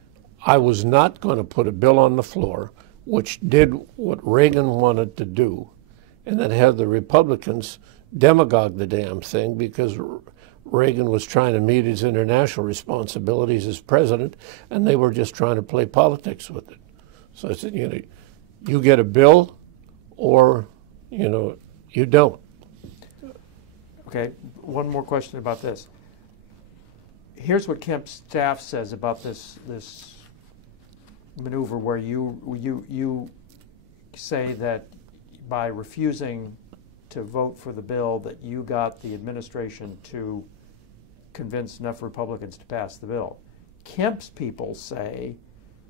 I was not going to put a bill on the floor which did what Reagan wanted to do and then have the Republicans demagogue the damn thing because Reagan was trying to meet his international responsibilities as president, and they were just trying to play politics with it. So I said, you get a bill or, you don't. Okay, one more question about this. Here's what Kemp's staff says about this maneuver where you say that by refusing to vote for the bill that you got the administration to convince enough Republicans to pass the bill. Kemp's people say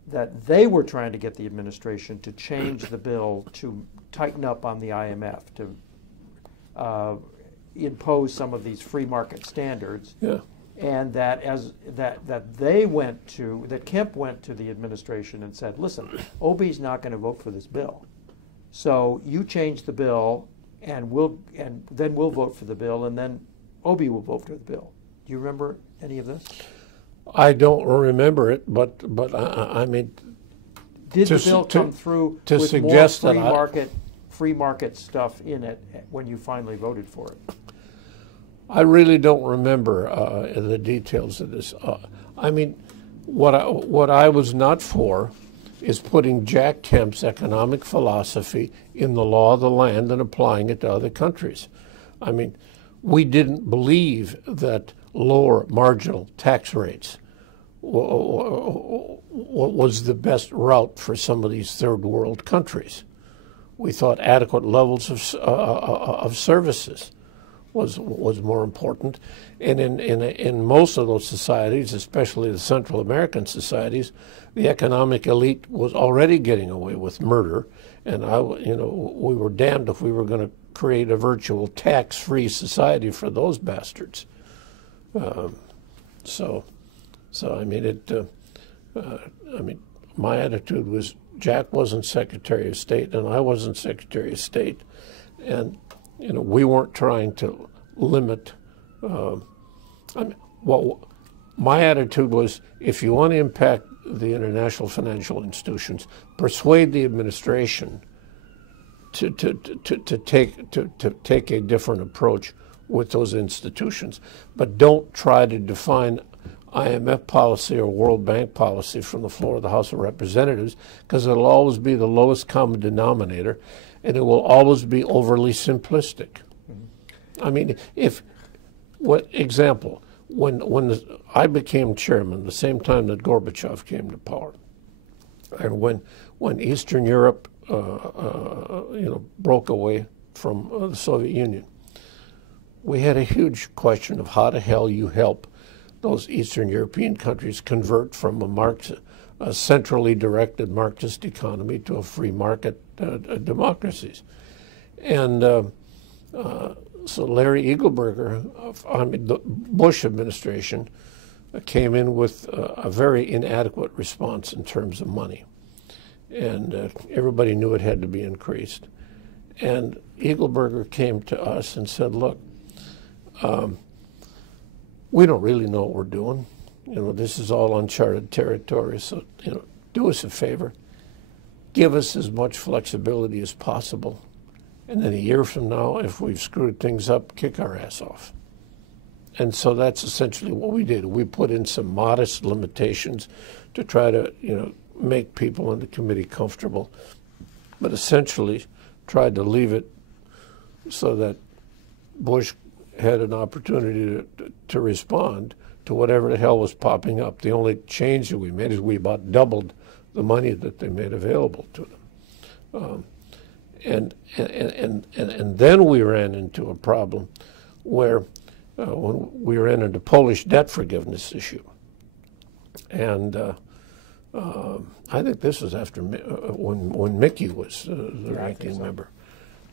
that they were trying to get the administration to change the bill to tighten up on the IMF, to impose some of these free market standards. Yeah. And that Kemp went to the administration and said, listen, Obie's not going to vote for this bill. So you change the bill and then we'll vote for the bill, and then Obie will vote for the bill. Do you remember any of this? I don't remember it, but I mean, did the bill come through with more free market stuff in it when you finally voted for it? I really don't remember the details of this. I mean, what I was not for is putting Jack Kemp's economic philosophy in the law of the land and applying it to other countries. I mean, we didn't believe that lower marginal tax rates was the best route for some of these third world countries. We thought adequate levels of services was more important, and in most of those societies, especially the Central American societies, the economic elite was already getting away with murder, and we were damned if we were going to create a virtual tax-free society for those bastards. So I mean my attitude was Jack wasn't Secretary of State, and I wasn't Secretary of State, and we weren't trying to limit. My attitude was, if you want to impact the international financial institutions, persuade the administration to take a different approach with those institutions, but don't try to define IMF policy or World Bank policy from the floor of the House of Representatives, because it'll always be the lowest common denominator, and it will always be overly simplistic. I mean, when I became chairman, the same time that Gorbachev came to power, and when Eastern Europe, broke away from the Soviet Union, we had a huge question of how the hell you help those Eastern European countries convert from a centrally directed Marxist economy to a free market democracies. And so Larry Eagleburger, the Bush administration, came in with a very inadequate response in terms of money. And everybody knew it had to be increased. And Eagleburger came to us and said, look, we don't really know what we're doing. This is all uncharted territory, so, do us a favor. Give us as much flexibility as possible. And then a year from now, if we've screwed things up, kick our ass off. And so that's essentially what we did. We put in some modest limitations to try to, make people in the committee comfortable, but essentially tried to leave it so that Bush had an opportunity to respond to whatever the hell was popping up. The only change that we made is we about doubled the money that they made available to them. And then we ran into a problem where when we ran into Polish debt forgiveness issue. And I think this was after when Mickey was the ranking member.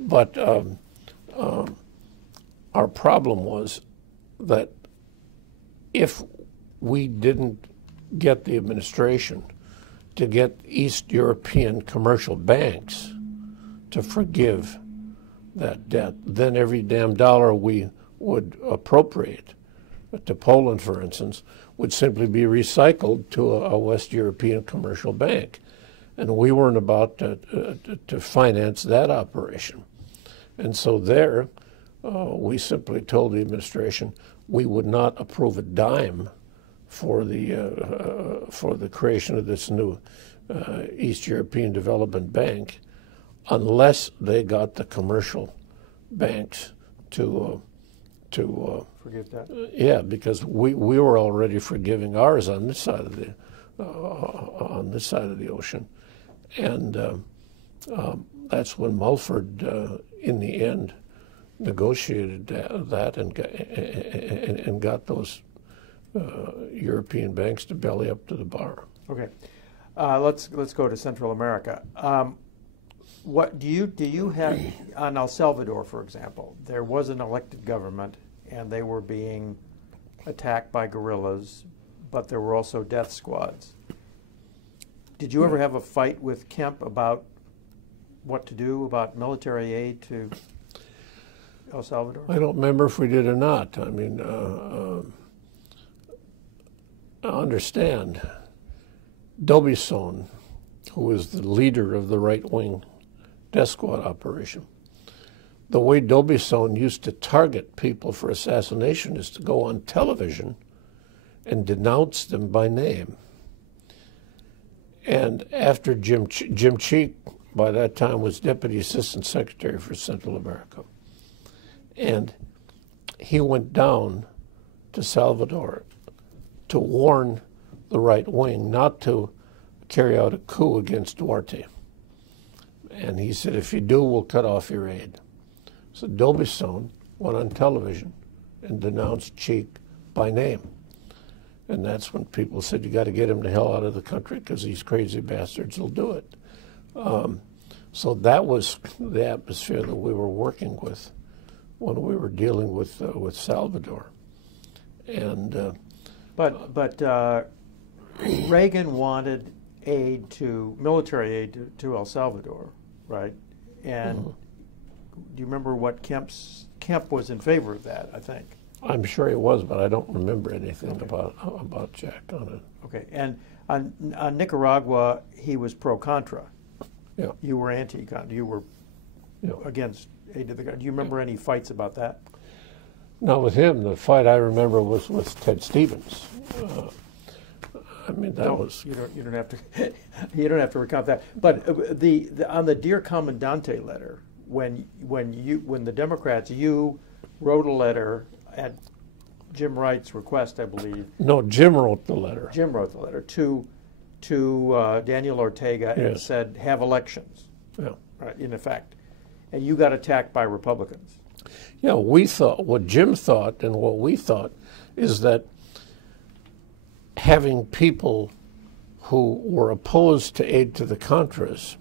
But our problem was that if we didn't get the administration to get East European commercial banks to forgive that debt, then every damn dollar we would appropriate to Poland, for instance, would simply be recycled to a West European commercial bank. And we weren't about to finance that operation. And so there, we simply told the administration we would not approve a dime for the creation of this new East European Development Bank unless they got the commercial banks to forgive that. Yeah, because we were already forgiving ours on this side of the ocean, and that's when Mulford, in the end, negotiated that and got those European banks to belly up to the bar. Okay, let's go to Central America. What do you have on El Salvador, for example? There was an elected government, and they were being attacked by guerrillas, but there were also death squads. Did you ever have a fight with Kemp about what to do about military aid to El Salvador? I don't remember if we did or not. I mean, I understand Dobison, who was the leader of the right-wing death squad operation, the way Dobison used to target people for assassination is to go on television and denounce them by name. And after Jim Cheek, by that time, was Deputy Assistant Secretary for Central America, and he went down to Salvador to warn the right wing not to carry out a coup against Duarte. And he said, if you do, we'll cut off your aid. So Dobison went on television and denounced Cheek by name. And that's when people said, you got to get him the hell out of the country because these crazy bastards will do it. So that was the atmosphere that we were working with when we were dealing with Salvador. And but Reagan wanted military aid to El Salvador, right? And do you remember what Kemp was in favor of that? I think. I'm sure he was, but I don't remember anything about Jack on it. Okay, and on Nicaragua, he was pro-Contra. Yeah. You were anti-Contra. You were against aid to the Contra. Do you remember any fights about that? Not with him. The fight I remember was with Ted Stevens. I mean, that was. You don't have to. You don't have to recount that. But the on the Dear Comandante letter, when the Democrats, you wrote a letter at Jim Wright's request, I believe. No, Jim wrote the letter. Jim wrote the letter to Daniel Ortega and said, have elections. Yeah. Right, in effect. And you got attacked by Republicans. Yeah, we thought, what Jim thought and what we thought is that having people who were opposed to aid to the Contras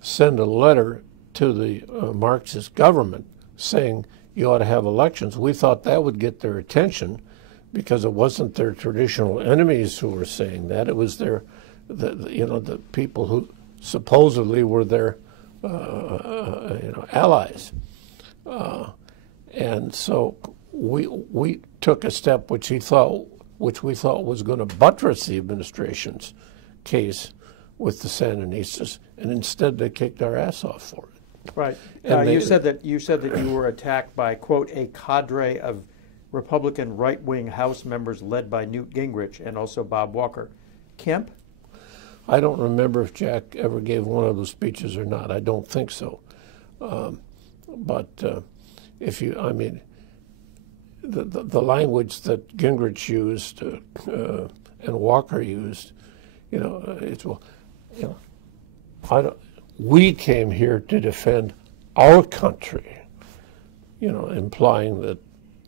send a letter to the Marxist government saying you ought to have elections, we thought that would get their attention because it wasn't their traditional enemies who were saying that. It was the people who supposedly were their allies. And so we took a step which we thought was going to buttress the administration's case with the Sandinistas, and instead they kicked our ass off for it. Right. You said that you were attacked by, quote, a cadre of Republican right-wing House members led by Newt Gingrich and also Bob Walker. Kemp? I don't remember if Jack ever gave one of those speeches or not. I don't think so. But I mean, the language that Gingrich used and Walker used, it's well, we came here to defend our country, implying that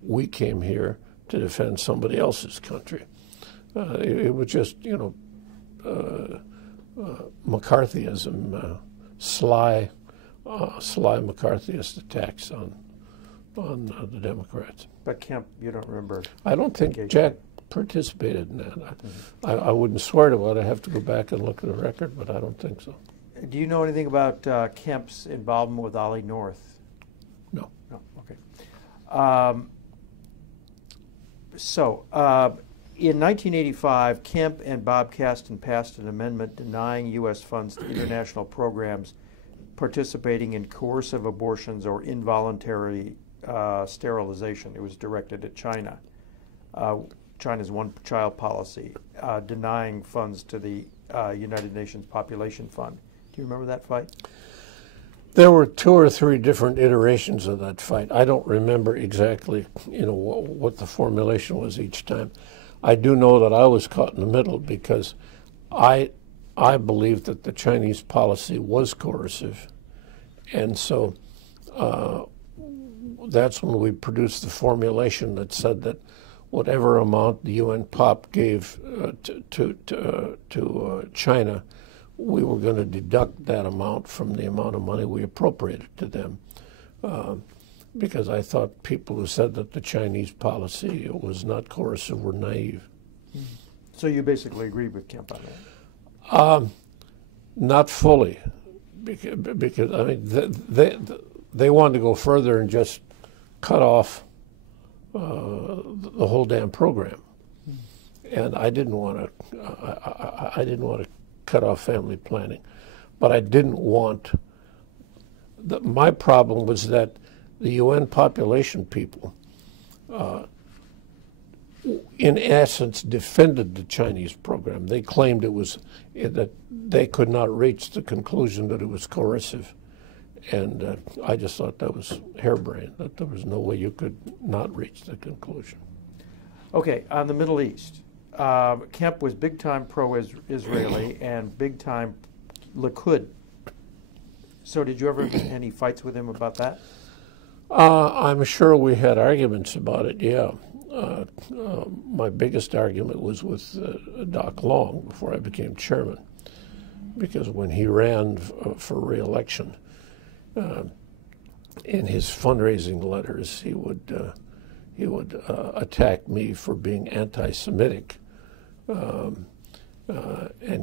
we came here to defend somebody else's country. It was just, McCarthyism, sly McCarthyist attacks on the Democrats. But Kemp, you don't remember? I don't think Jack participated in that. I wouldn't swear to it. I have to go back and look at the record, but I don't think so. Do you know anything about Kemp's involvement with Ollie North? No. No. Okay. In 1985, Kemp and Bob Caston passed an amendment denying U.S. funds to international programs participating in coercive abortions or involuntary sterilization. It was directed at China. China's one-child policy, denying funds to the United Nations Population Fund. Do you remember that fight? There were 2 or 3 different iterations of that fight. I don't remember exactly, what the formulation was each time. I do know that I was caught in the middle because I believed that the Chinese policy was coercive, and so that's when we produced the formulation that said that whatever amount the UN Pop gave to China, we were going to deduct that amount from the amount of money we appropriated to them. Because I thought people who said that the Chinese policy was not coercive were naive. So you basically agreed with Kemp on that? Not fully, because I mean they wanted to go further and just cut off the whole damn program, and I didn't want to. I didn't want to cut off family planning, but I didn't want. My problem was that the UN population people, in essence, defended the Chinese program. They claimed that they could not reach the conclusion that it was coercive, and I just thought that was harebrained. That there was no way you could not reach the conclusion. Okay, on the Middle East, Kemp was big-time pro-Israeli and big-time Likud. So did you ever get any fights with him about that? I'm sure we had arguments about it, yeah. My biggest argument was with Doc Long before I became chairman, because when he ran for re-election, in his fundraising letters, he would attack me for being anti-Semitic, and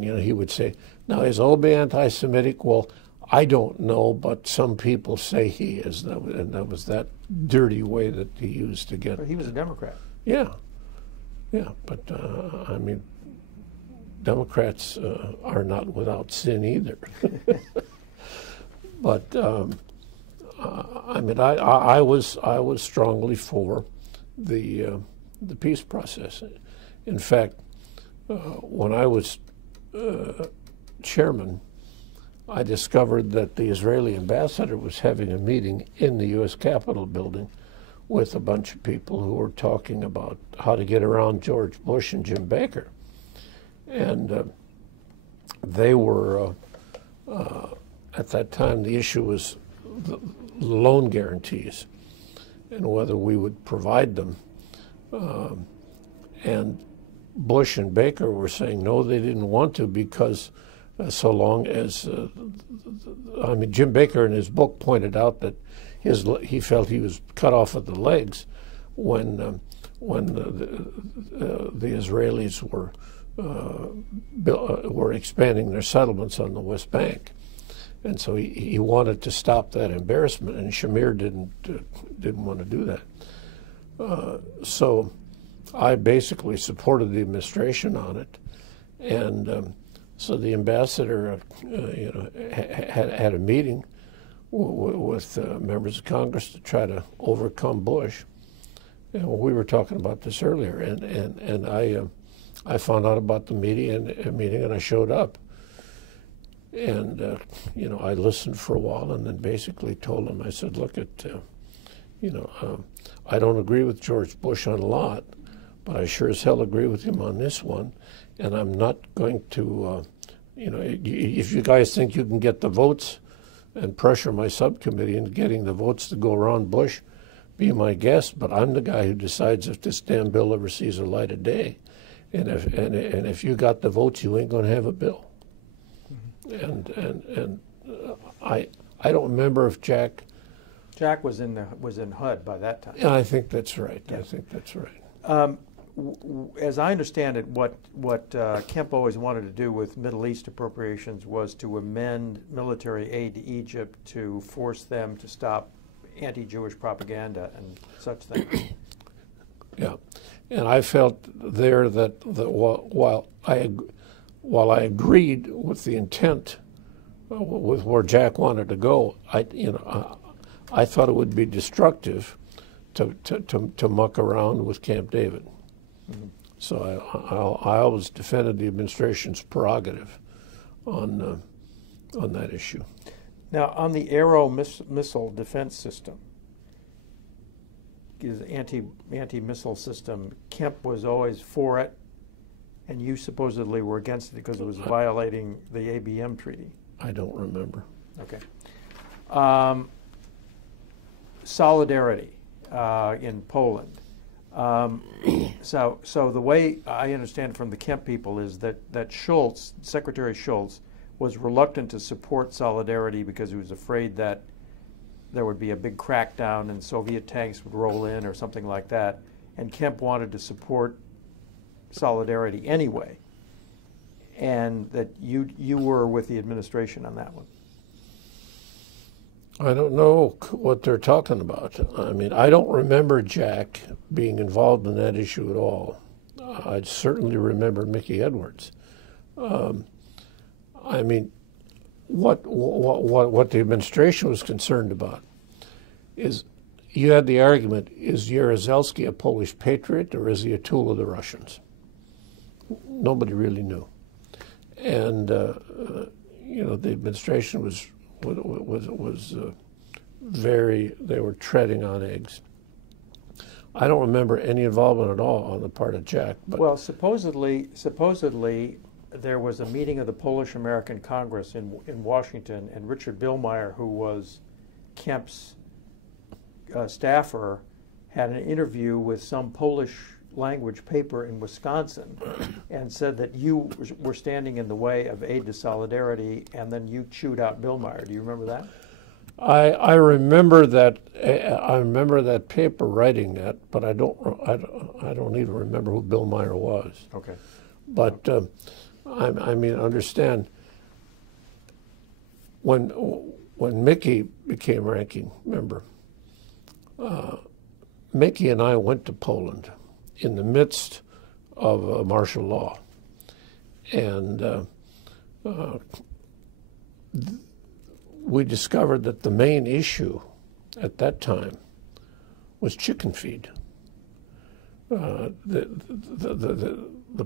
he would say, "Now is Obi anti-Semitic?" Well, I don't know, but some people say he is, and that was that dirty way that he used to get. But he was a Democrat. Yeah, but I mean, Democrats are not without sin either. But I mean, I was strongly for the peace process. In fact, when I was chairman, I discovered that the Israeli ambassador was having a meeting in the U.S. Capitol building with a bunch of people who were talking about how to get around George Bush and Jim Baker. And they were, at that time, the issue was the loan guarantees and whether we would provide them. And Bush and Baker were saying no, they didn't want to, because so long as, I mean, Jim Baker in his book pointed out that he felt he was cut off at the legs when the Israelis were expanding their settlements on the West Bank, and so he wanted to stop that embarrassment, and Shamir didn't want to do that. So I basically supported the administration on it, and so the ambassador, had a meeting with members of Congress to try to overcome Bush. And we were talking about this earlier, and I found out about the meeting and I showed up. And you know, I listened for a while, and then basically told him, I said, look, I don't agree with George Bush on a lot, but I sure as hell agree with him on this one, and I'm not going to, if you guys think you can get the votes and pressure my subcommittee into getting the votes to go around Bush, be my guest, but I'm the guy who decides if this damn bill ever sees the light of day. And if you got the votes, you ain't going to have a bill. And I don't remember if Jack was in HUD by that time. Yeah, I think that's right. Yeah. I think that's right. As I understand it, what Kemp always wanted to do with Middle East appropriations was to amend military aid to Egypt to force them to stop anti-Jewish propaganda and such things. Yeah, and I felt there that while I agreed with the intent, with where Jack wanted to go, I thought it would be destructive to muck around with Camp David. Mm-hmm. So I always defended the administration's prerogative on that issue. Now, on the Arrow missile defense system, is anti-missile system, Kemp was always for it, and you supposedly were against it because it was violating the ABM treaty. I don't remember. Okay. Solidarity in Poland. So the way I understand from the Kemp people is that Schultz, Secretary Schultz, was reluctant to support Solidarity because he was afraid that there would be a big crackdown and Soviet tanks would roll in or something like that. And Kemp wanted to support Solidarity anyway. And that you were with the administration on that one. I don't know what they're talking about. I mean, I don't remember Jack being involved in that issue at all. I certainly remember Mickey Edwards. I mean, what the administration was concerned about is you had the argument, is Jaruzelski a Polish patriot or is he a tool of the Russians? Nobody really knew. And, the administration was they were treading on eggs. I don't remember any involvement at all on the part of Jack. But well, supposedly there was a meeting of the Polish-American Congress in Washington, and Richard Billmeyer, who was Kemp's staffer, had an interview with some Polish language paper in Wisconsin and said that you were standing in the way of aid to Solidarity, and then you chewed out Billmeyer. Do you remember that? I remember that. I remember that paper writing that, but I don't even remember who Billmeyer was. Okay. But I mean, understand when Mickey became ranking member, Mickey and I went to Poland in the midst of martial law, and we discovered that the main issue at that time was chicken feed. The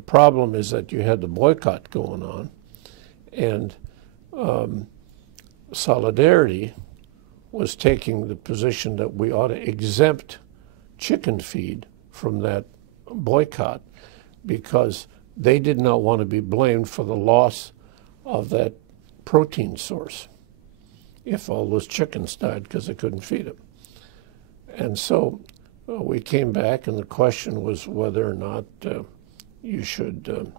problem is that you had the boycott going on, and Solidarity was taking the position that we ought to exempt chicken feed from that boycott because they did not want to be blamed for the loss of that protein source if all those chickens died because they couldn't feed them. And so we came back, and the question was whether or not you should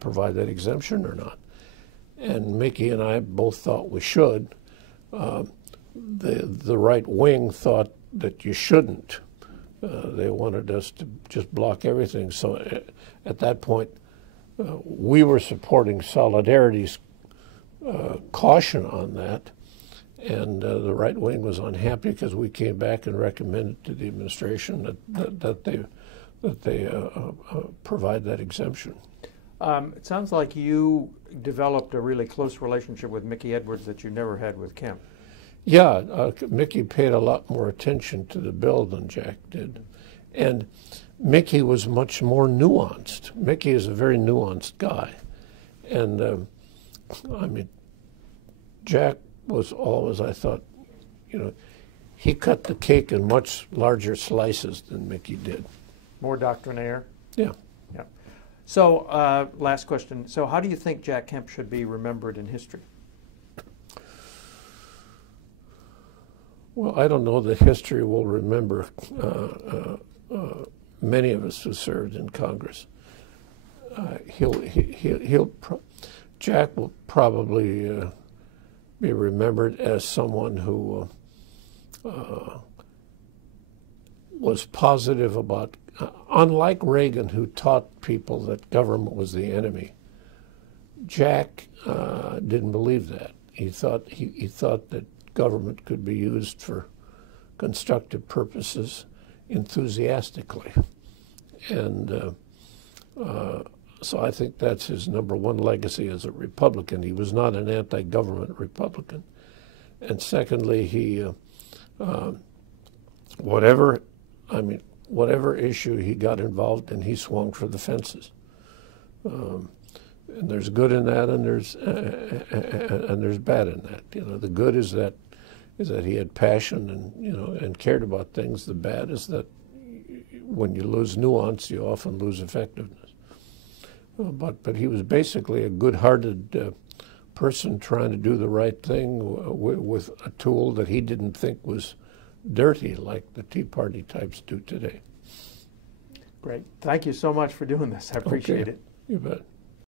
provide that exemption or not. And Mickey and I both thought we should. The right wing thought that you shouldn't. They wanted us to just block everything. So at that point, we were supporting Solidarity's caution on that, and the right wing was unhappy because we came back and recommended to the administration that they provide that exemption. It sounds like you developed a really close relationship with Mickey Edwards that you never had with Kemp. Yeah, Mickey paid a lot more attention to the bill than Jack did. And Mickey was much more nuanced. Mickey is a very nuanced guy. And I mean, Jack was always, I thought, he cut the cake in much larger slices than Mickey did. More doctrinaire? Yeah. Yeah. So, last question. So how do you think Jack Kemp should be remembered in history? Well, I don't know that history will remember many of us who served in Congress. Jack will probably be remembered as someone who was positive about, unlike Reagan, who taught people that government was the enemy. Jack didn't believe that. He thought that government could be used for constructive purposes enthusiastically. And so I think that's his number one legacy as a Republican. He was not an anti-government Republican. And secondly, he, whatever issue he got involved in, he swung for the fences. And there's good in that, and there's bad in that. The good is that he had passion and cared about things. The bad is that when you lose nuance, you often lose effectiveness. But he was basically a good-hearted person trying to do the right thing with a tool that he didn't think was dirty like the Tea Party types do today. Great. Thank you so much for doing this. I appreciate it. You bet.